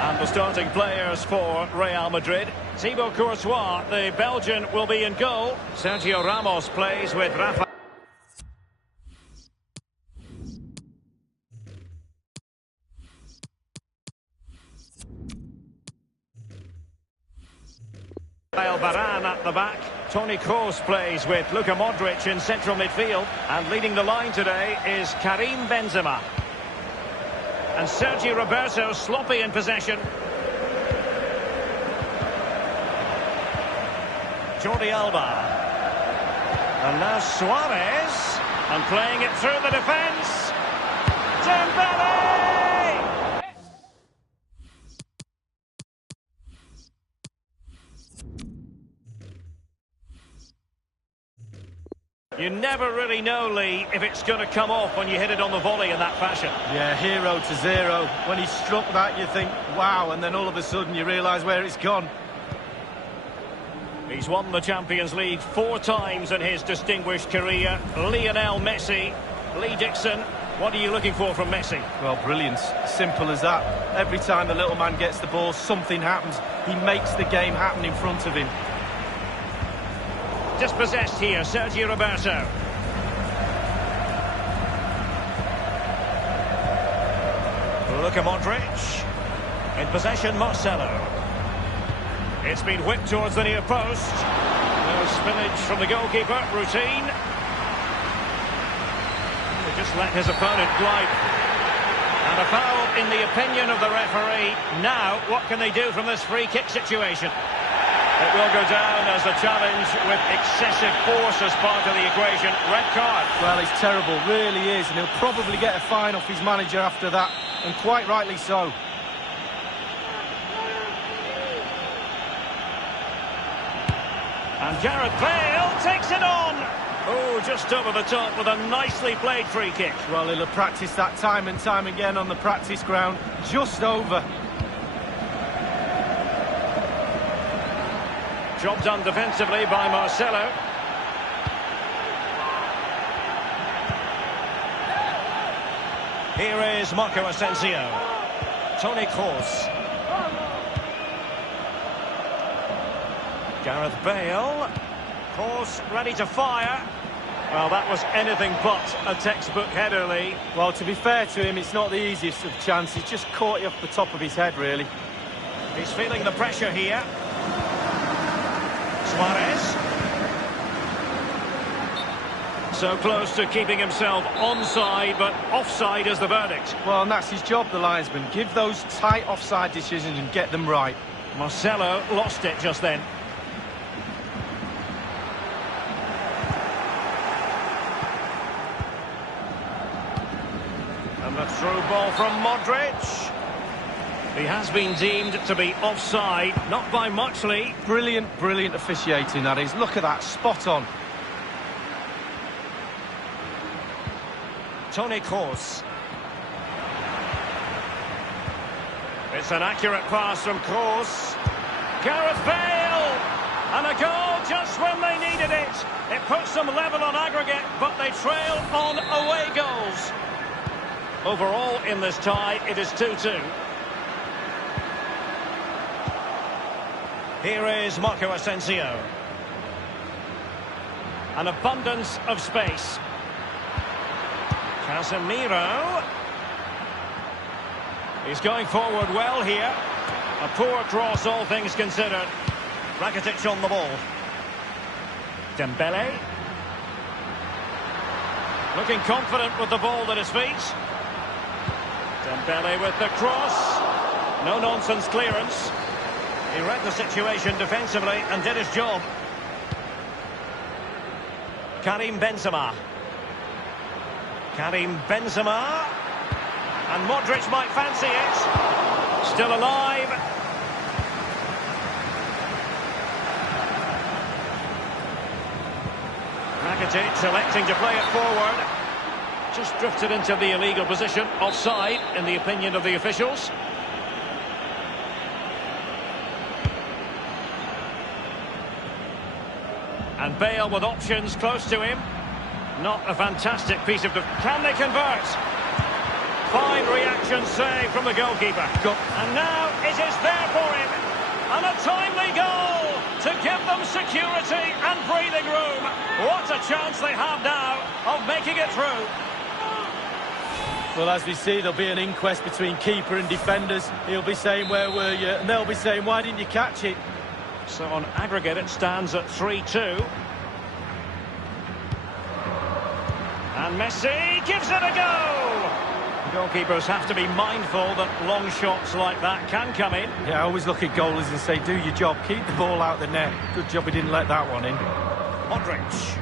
And the starting players for Real Madrid. Thibaut Courtois, the Belgian, will be in goal. Sergio Ramos plays with Rafael Varane at the back. Toni Kroos plays with Luka Modric in central midfield. And leading the line today is Karim Benzema. And Sergio Roberto sloppy in possession. Jordi Alba. And now Suarez. And playing it through the defence. Dembele! You never really know, Lee, if it's going to come off when you hit it on the volley in that fashion. Yeah, 0-0. When he struck that, you think, wow, and then all of a sudden you realise where it's gone. He's won the Champions League 4 times in his distinguished career. Lionel Messi. Lee Dixon, what are you looking for from Messi? Well, brilliance. Simple as that. Every time the little man gets the ball, something happens. He makes the game happen in front of him. Dispossessed here, Sergio Roberto. Luka Modric. In possession, Marcelo. It's been whipped towards the near post. No spillage from the goalkeeper. Routine. He just let his opponent glide. And a foul in the opinion of the referee. Now, what can they do from this free kick situation? It will go down as a challenge with excessive force as part of the equation. Red card. Well, it's terrible, really is, and he'll probably get a fine off his manager after that, and quite rightly so. And Gareth Bale takes it on. Oh, just over the top with a nicely played free kick. Well, he'll have practiced that time and time again on the practice ground. Just over. Job done defensively by Marcelo. Here is Marco Asensio. Toni Kroos. Gareth Bale. Kroos ready to fire. Well, that was anything but a textbook header, Lee. Well, to be fair to him, it's not the easiest of chances. Just caught you off the top of his head, really. He's feeling the pressure here. Suarez. So close to keeping himself onside, but offside is the verdict. Well, and that's his job, the linesman. Give those tight offside decisions and get them right. Marcelo lost it just then. And the through ball from Modric. He has been deemed to be offside, not by much, Lee. Brilliant, brilliant officiating, that is. Look at that, spot on. Toni Kroos. It's an accurate pass from Kroos. Gareth Bale! And a goal just when they needed it. It puts them level on aggregate, but they trail on away goals. Overall, in this tie, it is 2-2. Here is Marco Asensio. An abundance of space. Casemiro. He's going forward well here. A poor cross, all things considered. Rakitic on the ball. Dembele. Looking confident with the ball at his feet. Dembele with the cross. No-nonsense clearance. He read the situation defensively and did his job. Karim Benzema. Karim Benzema. And Modric might fancy it. Still alive. Rakitic electing to play it forward. Just drifted into the illegal position. Offside, in the opinion of the officials. And Bale with options close to him. Not a fantastic piece of... Can they convert? Fine reaction save from the goalkeeper. And now it is there for him. And a timely goal to give them security and breathing room. What a chance they have now of making it through. Well, as we see, there'll be an inquest between keeper and defenders. He'll be saying, where were you? And they'll be saying, why didn't you catch it? So on aggregate it stands at 3-2. And Messi gives it a go! Goalkeepers have to be mindful that long shots like that can come in. Yeah, I always look at goalies and say, do your job, keep the ball out the net. Good job he didn't let that one in. Modric.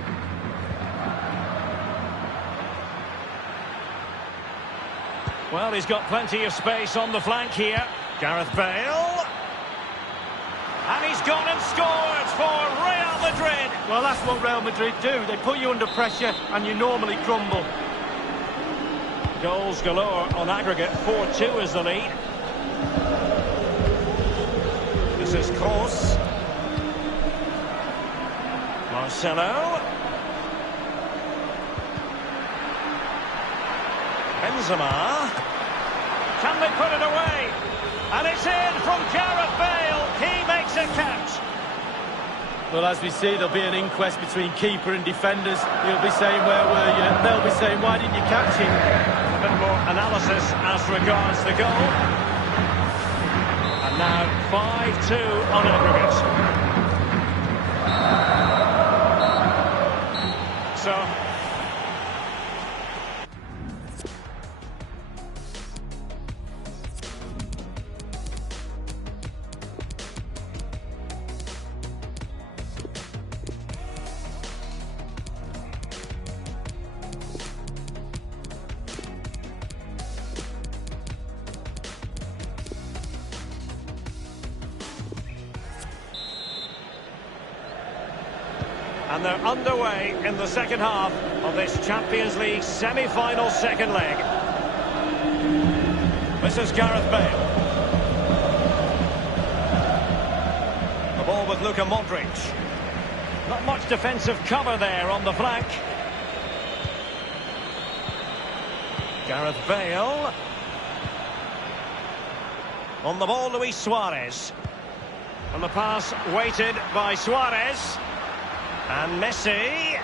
Well, he's got plenty of space on the flank here. Gareth Bale. And he's gone and scored for Real Madrid. Well, that's what Real Madrid do. They put you under pressure and you normally crumble. Goals galore on aggregate. 4-2 is the lead. This is Kroos. Marcelo. Benzema. Can they put it away? And it's in from Gareth Bale. He makes a catch. Well, as we see, there'll be an inquest between keeper and defenders. He'll be saying, where were you? And they'll be saying, why didn't you catch it? A bit more analysis as regards the goal. And now 5-2 on aggregate. So... And they're underway in the second half of this Champions League semi-final second leg. This is Gareth Bale. The ball with Luka Modric. Not much defensive cover there on the flank. Gareth Bale. On the ball, Luis Suarez. And the pass weighted by Suarez. And Messi.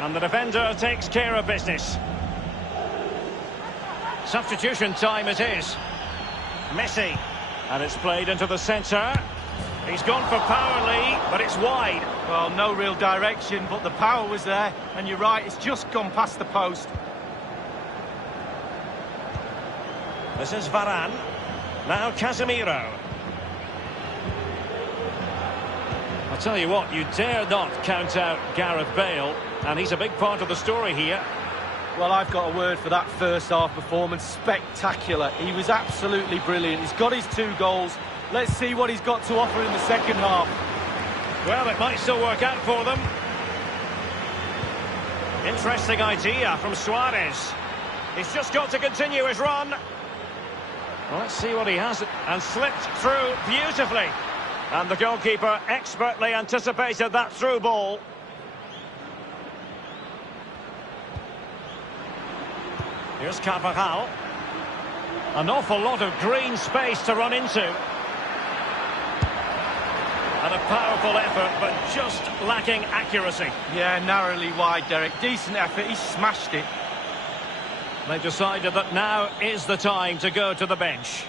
And the defender takes care of business. Substitution time it is. Messi. And it's played into the centre. He's gone for power, Lee, but it's wide. Well, no real direction, but the power was there. And you're right, it's just gone past the post. This is Varane. Now Casemiro. I'll tell you what, you dare not count out Gareth Bale, and he's a big part of the story here. Well, I've got a word for that first half performance. Spectacular. He was absolutely brilliant. He's got his 2 goals. Let's see what he's got to offer in the second half. Well, it might still work out for them. Interesting idea from Suarez. He's just got to continue his run. Well, let's see what he has. And slipped through beautifully. And the goalkeeper expertly anticipated that through ball. Here's Carvajal. An awful lot of green space to run into. And a powerful effort, but just lacking accuracy. Yeah, narrowly wide, Derek. Decent effort, he smashed it. They decided that now is the time to go to the bench.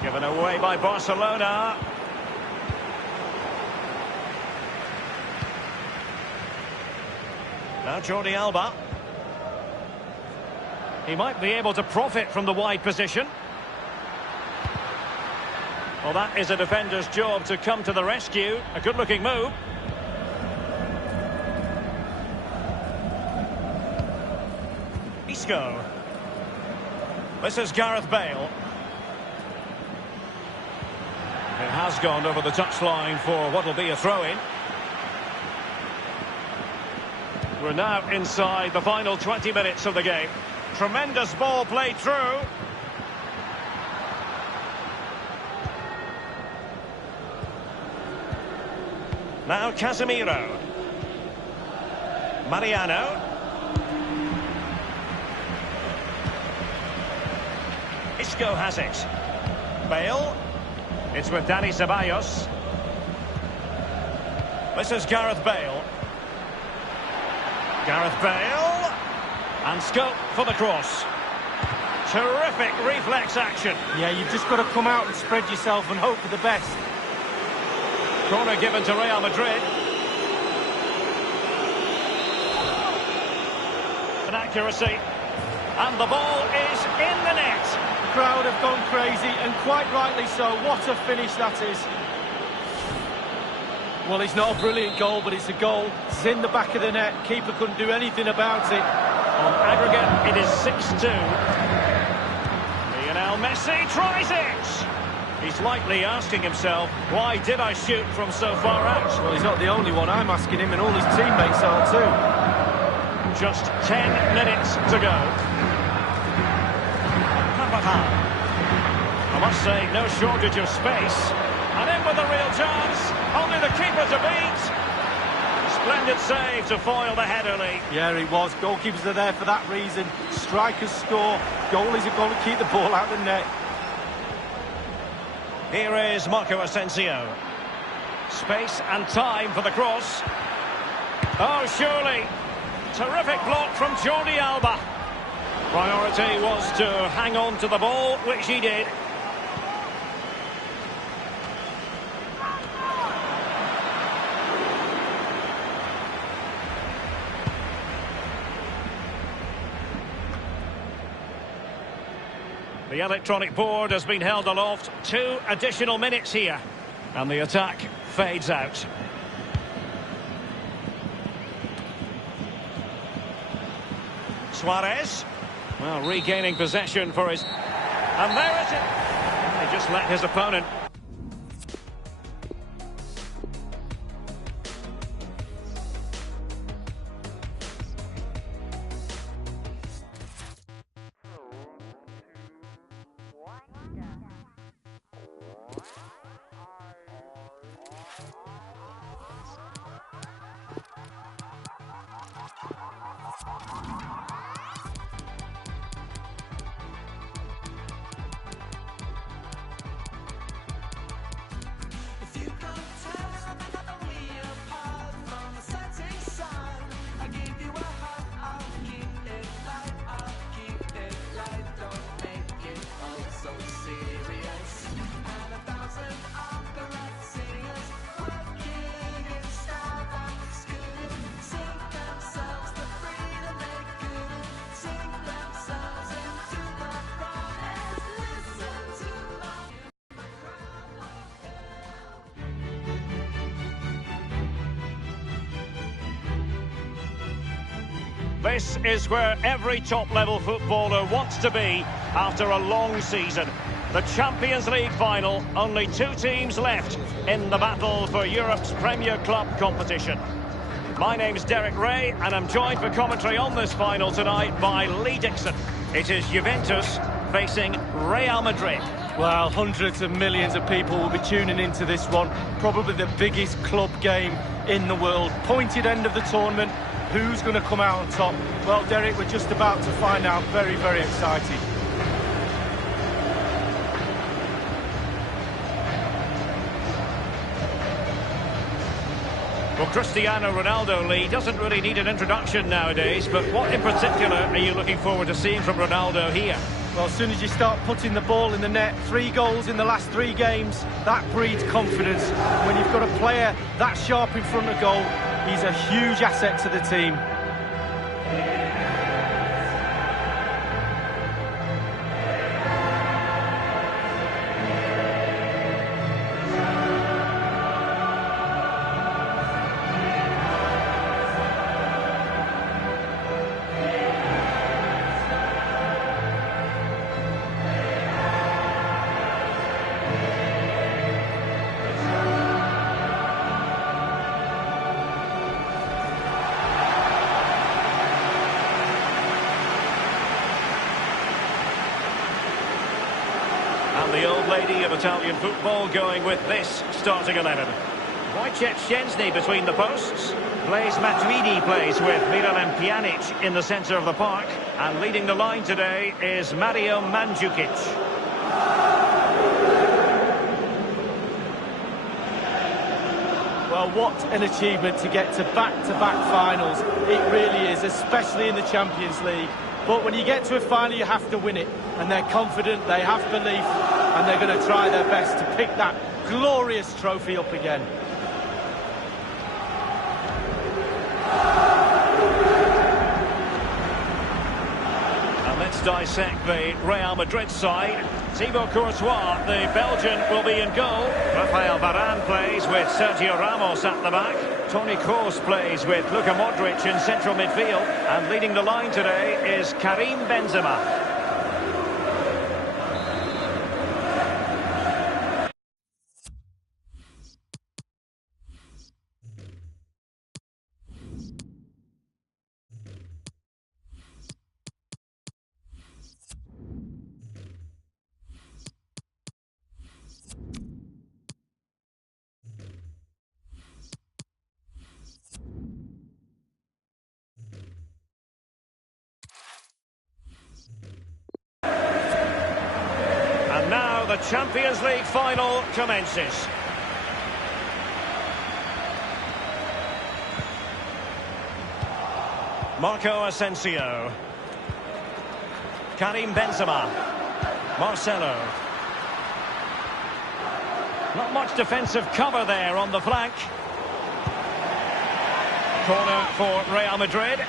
Given away by Barcelona. Now Jordi Alba. He might be able to profit from the wide position. Well, that is a defender's job to come to the rescue. A good-looking move. Isco. This is Gareth Bale. It has gone over the touchline for what will be a throw-in. We're now inside the final 20 minutes of the game. Tremendous ball played through. Now Casemiro. Mariano. Isco has it. Bale. It's with Dani Ceballos. This is Gareth Bale. Gareth Bale. And scope for the cross. Terrific reflex action. Yeah, you've just got to come out and spread yourself and hope for the best. Corner given to Real Madrid. An accuracy. And the ball is in the net. The crowd have gone crazy, and quite rightly so. What a finish that is. Well, it's not a brilliant goal, but it's a goal. It's in the back of the net. Keeper couldn't do anything about it. On aggregate, it is 6-2. Lionel Messi tries it. He's likely asking himself, why did I shoot from so far out? Well, he's not the only one. I'm asking him, and all his teammates are too. Just 10 minutes to go. Carvajal. I must say, no shortage of space. And in with a real chance. Only the keeper to beat. Splendid save to foil the header lead. Yeah, he was. Goalkeepers are there for that reason. Strikers score. Goalies have got to keep the ball out of the net. Here is Marco Asensio. Space and time for the cross. Oh, surely. Terrific block from Jordi Alba. Priority was to hang on to the ball, which he did. The electronic board has been held aloft. 2 additional minutes here. And the attack fades out. Suarez. Well, regaining possession for his... And there it is. He just let his opponent... This is where every top-level footballer wants to be after a long season. The Champions League final, only 2 teams left in the battle for Europe's Premier Club competition. My name's Derek Ray, and I'm joined for commentary on this final tonight by Lee Dixon. It is Juventus facing Real Madrid. Well, hundreds of millions of people will be tuning into this one. Probably the biggest club game in the world. Pointed end of the tournament. Who's going to come out on top? Well, Derek, we're just about to find out. Very, very exciting. Well, Cristiano Ronaldo, Lee, doesn't really need an introduction nowadays, but what in particular are you looking forward to seeing from Ronaldo here? Well, as soon as you start putting the ball in the net, 3 goals in the last 3 games, that breeds confidence. When you've got a player that sharp in front of goal, he's a huge asset to the team. And the old lady of Italian football going with this starting 11. Wojciech Szczęsny between the posts. Blaise Matuidi plays with Miralem Pjanic in the centre of the park. And leading the line today is Mario Mandzukic. Well, what an achievement to get to back-to-back finals. It really is, especially in the Champions League. But when you get to a final, you have to win it. And they're confident, they have belief, and they're going to try their best to pick that glorious trophy up again. And let's dissect the Real Madrid side. Thibaut Courtois, the Belgian, will be in goal. Rafael Varane plays with Sergio Ramos at the back. Toni Kroos plays with Luka Modric in central midfield. And leading the line today is Karim Benzema. And now the Champions League final commences. Marco Asensio. Karim Benzema. Marcelo. Not much defensive cover there on the flank. Corner for Real Madrid.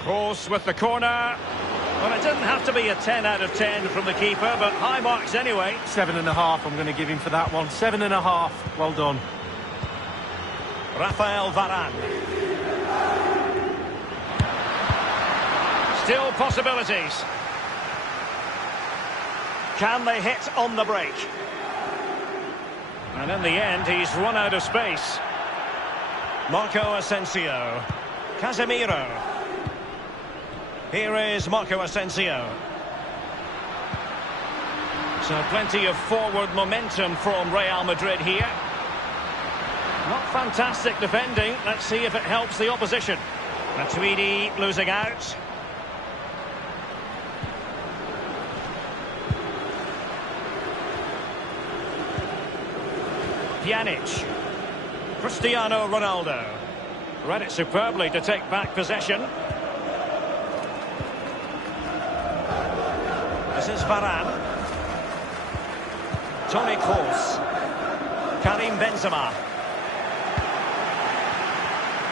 Kroos with the corner. Well, it didn't have to be a 10 out of 10 from the keeper, but high marks anyway. 7.5 I'm going to give him for that one. 7.5. Well done. Rafael Varane. Still possibilities. Can they hit on the break? And in the end, he's run out of space. Marco Asensio. Casemiro. Here is Marco Asensio. So plenty of forward momentum from Real Madrid here. Not fantastic defending. Let's see if it helps the opposition. Matuidi losing out. Pjanic. Cristiano Ronaldo. Read it superbly to take back possession. This is Varane. Toni Kroos. Karim Benzema.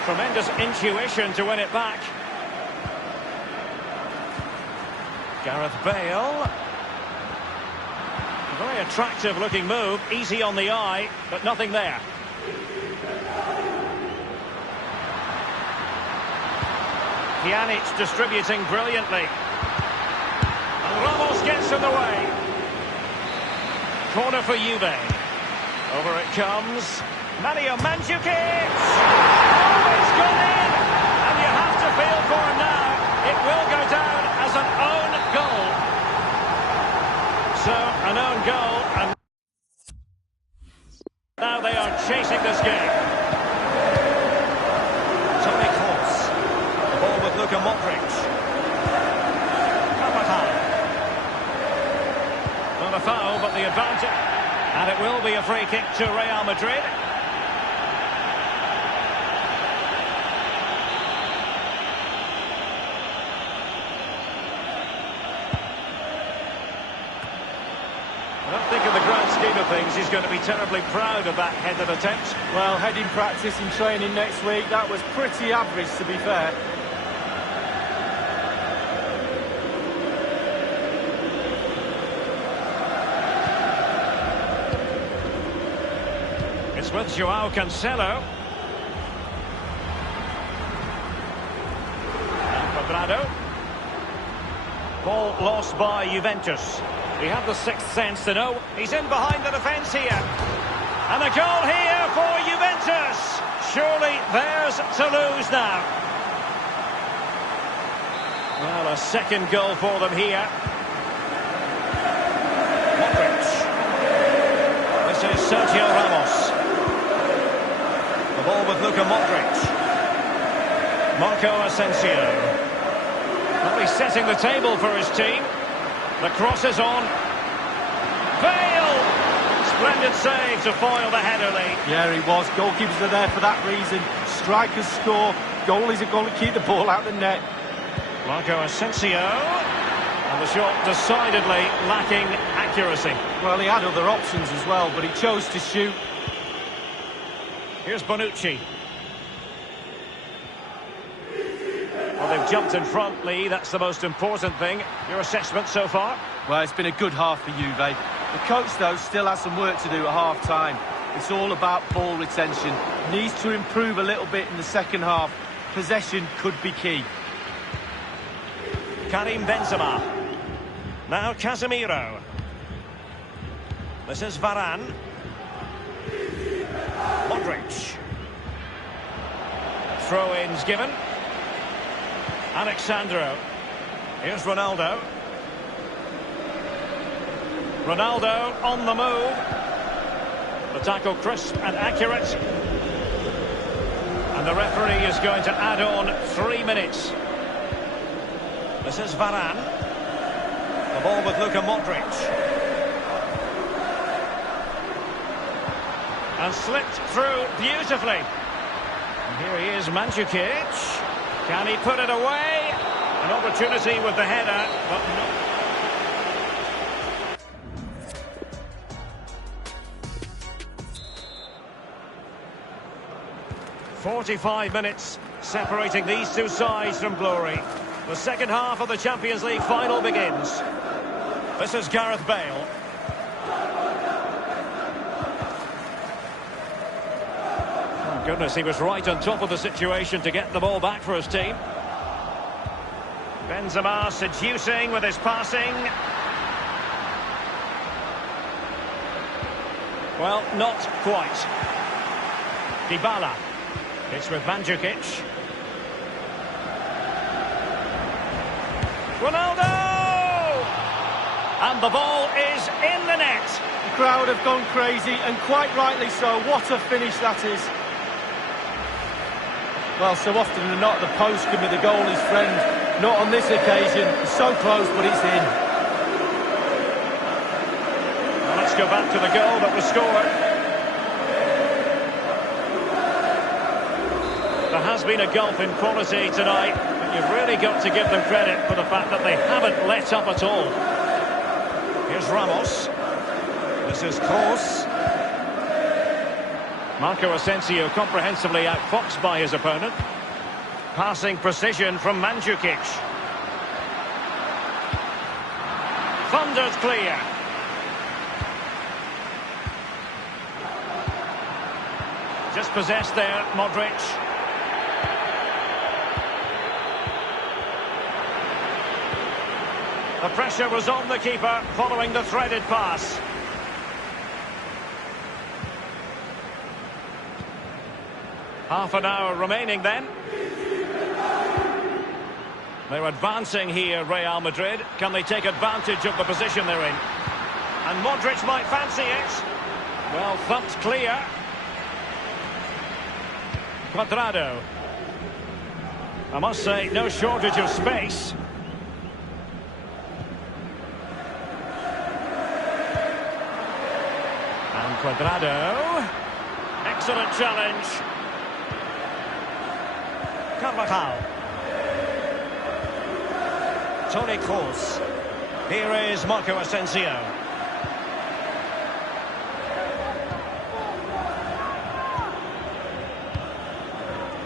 Tremendous intuition to win it back. Gareth Bale. Very attractive looking move, easy on the eye, but nothing there. Pjanic distributing brilliantly. And Ramos gets in the way. Corner for Juve. Over it comes. Mario Mandzukic! Oh, it's gone in! And you have to feel for him now. It will go down as an own goal. So, an own goal, and now they are chasing this game. Toni Kroos. The ball with Luka Modric. Carvajal. Not a foul, but the advantage. And it will be a free kick to Real Madrid. I don't think in the grand scheme of things he's going to be terribly proud of that headed attempt. Well, heading practice and training next week, that was pretty average, to be fair. It's with Joao Cancelo. And Cuadrado. Ball lost by Juventus. We have the sixth sense to know he's in behind the defence here. And a goal here for Juventus. Surely theirs to lose now. Well, a second goal for them here. Modric. This is Sergio Ramos. The ball with Luka Modric. Marco Asensio. Well, he's setting the table for his team. The cross is on. Bale! Splendid save to foil the header lead. Yeah, he was. Goalkeepers are there for that reason. Strikers score. Goalies are going to keep the ball out of the net. Marco Asensio. And the shot decidedly lacking accuracy. Well, he had other options as well, but he chose to shoot. Here's Bonucci. Well, they've jumped in front, Lee. That's the most important thing. Your assessment so far? Well, it's been a good half for Juve. The coach, though, still has some work to do at half-time. It's all about ball retention. Needs to improve a little bit in the second half. Possession could be key. Karim Benzema. Now Casemiro. This is Varane. Modric. Throw-ins given. Alexandro. Here's Ronaldo. Ronaldo on the move. The tackle crisp and accurate. And the referee is going to add on 3 minutes. This is Varane. The ball with Luka Modric. And slipped through beautifully. And here he is, Mandzukic. Can he put it away? An opportunity with the header, but no. 45 minutes separating these two sides from glory. The second half of the Champions League final begins. This is Gareth Bale. Oh goodness, he was right on top of the situation to get the ball back for his team. Benzema seducing with his passing. Well, not quite. Dybala. It's with Mandzukic. Ronaldo! And the ball is in the net. The crowd have gone crazy, and quite rightly so. What a finish that is. Well, so often than not, the post can be the goalie's friend. Not on this occasion. So close, but it's in. Well, let's go back to the goal that was scored. There has been a gulf in quality tonight, but you've really got to give them credit for the fact that they haven't let up at all. Here's Ramos. This is Kroos. Marco Asensio comprehensively outfoxed by his opponent. Passing precision from Mandzukic. Thundered clear. Just possessed there, Modric. The pressure was on the keeper following the threaded pass. Half an hour remaining then. They're advancing here, Real Madrid. Can they take advantage of the position they're in? And Modric might fancy it. Well, thumped clear. Cuadrado. I must say, no shortage of space. And Cuadrado. Excellent challenge. Carvajal. Toni Kroos. Here is Marco Asensio.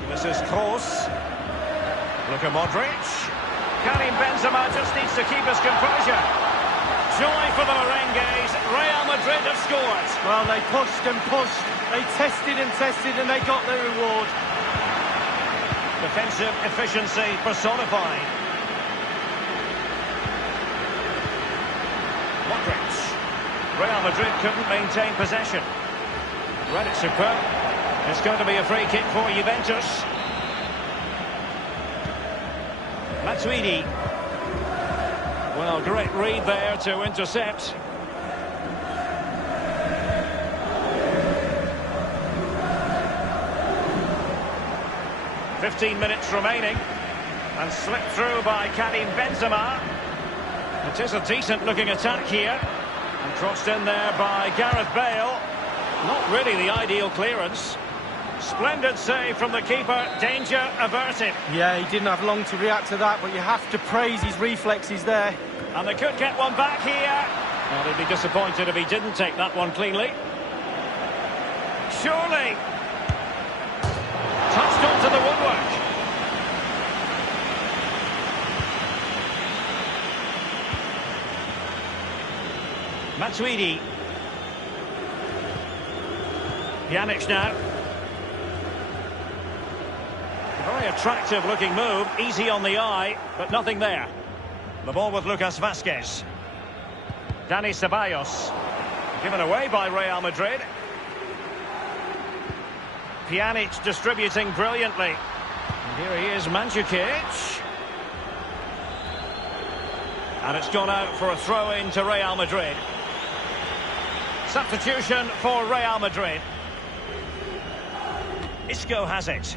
This is Kroos. Luka Modric. Karim Benzema just needs to keep his composure. Joy for the Merengues. Real Madrid have scored. Well, they pushed and pushed. They tested and tested and they got their reward. Defensive efficiency personified. Modric. Real Madrid couldn't maintain possession. Read it superb. It's going to be a free kick for Juventus. Matuidi. Well, great read there to intercept. "15 minutes remaining, and slipped through by Karim Benzema. It is a decent-looking attack here, and crossed in there by Gareth Bale. Not really the ideal clearance. Splendid save from the keeper, danger averted. Yeah, he didn't have long to react to that, but you have to praise his reflexes there. And they could get one back here. Well, he'd be disappointed if he didn't take that one cleanly. Surely. Touched onto the woodwork. Matuidi. Pjanic now. A very attractive looking move, easy on the eye, but nothing there. The ball with Lucas Vazquez. Dani Ceballos. Given away by Real Madrid. Pjanic distributing brilliantly. And here he is, Mandzukic. And it's gone out for a throw-in to Real Madrid. Substitution for Real Madrid. Isco has it.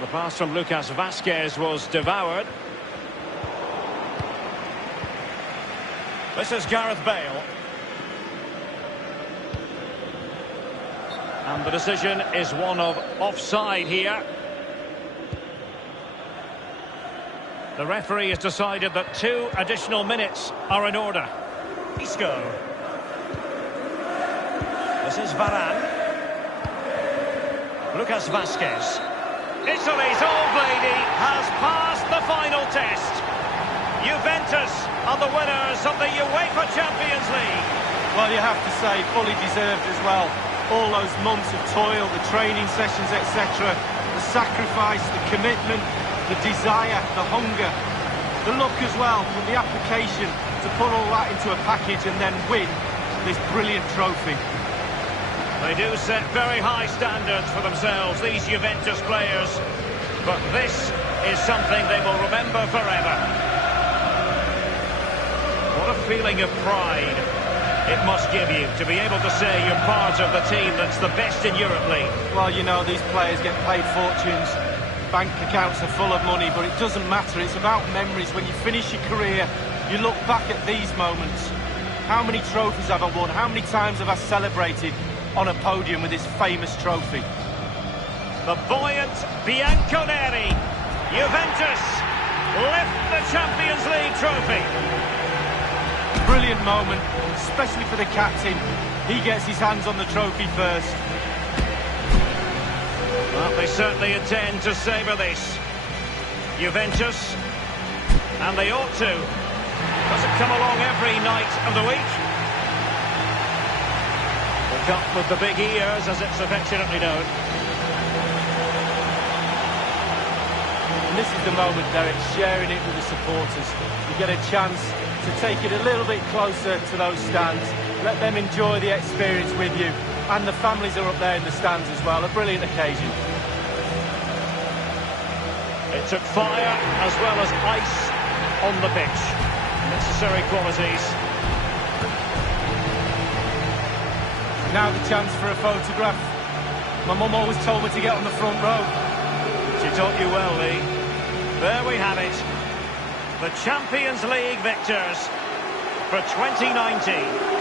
The pass from Lucas Vazquez was devoured. This is Gareth Bale. And the decision is one of offside here. The referee has decided that 2 additional minutes are in order. Isco. This is Varane. Lucas Vazquez. Italy's old lady has passed the final test. Juventus are the winners of the UEFA Champions League. Well, you have to say, fully deserved as well. All those months of toil, the training sessions, etc. The sacrifice, the commitment, the desire, the hunger, the luck as well, but the application to put all that into a package and then win this brilliant trophy. They do set very high standards for themselves, these Juventus players. But this is something they will remember forever. What a feeling of pride it must give you to be able to say you're part of the team that's the best in Europe League. Well, you know, these players get paid fortunes. Bank accounts are full of money, but it doesn't matter. It's about memories. When you finish your career, you look back at these moments. How many trophies have I won? How many times have I celebrated on a podium with this famous trophy? The buoyant Bianconeri. Juventus lift the Champions League trophy. Brilliant moment, especially for the captain. He gets his hands on the trophy first. Well, they certainly intend to savour this. Juventus, and they ought to. Doesn't come along every night of the week. Cup with the big ears, as it's affectionately known. And this is the moment, Derek, sharing it with the supporters. You get a chance to take it a little bit closer to those stands. Let them enjoy the experience with you. And the families are up there in the stands as well. A brilliant occasion. It took fire as well as ice on the pitch. Necessary qualities. Now the chance for a photograph. My mum always told me to get on the front row. She taught you well, Lee. There we have it. The Champions League victors for 2019.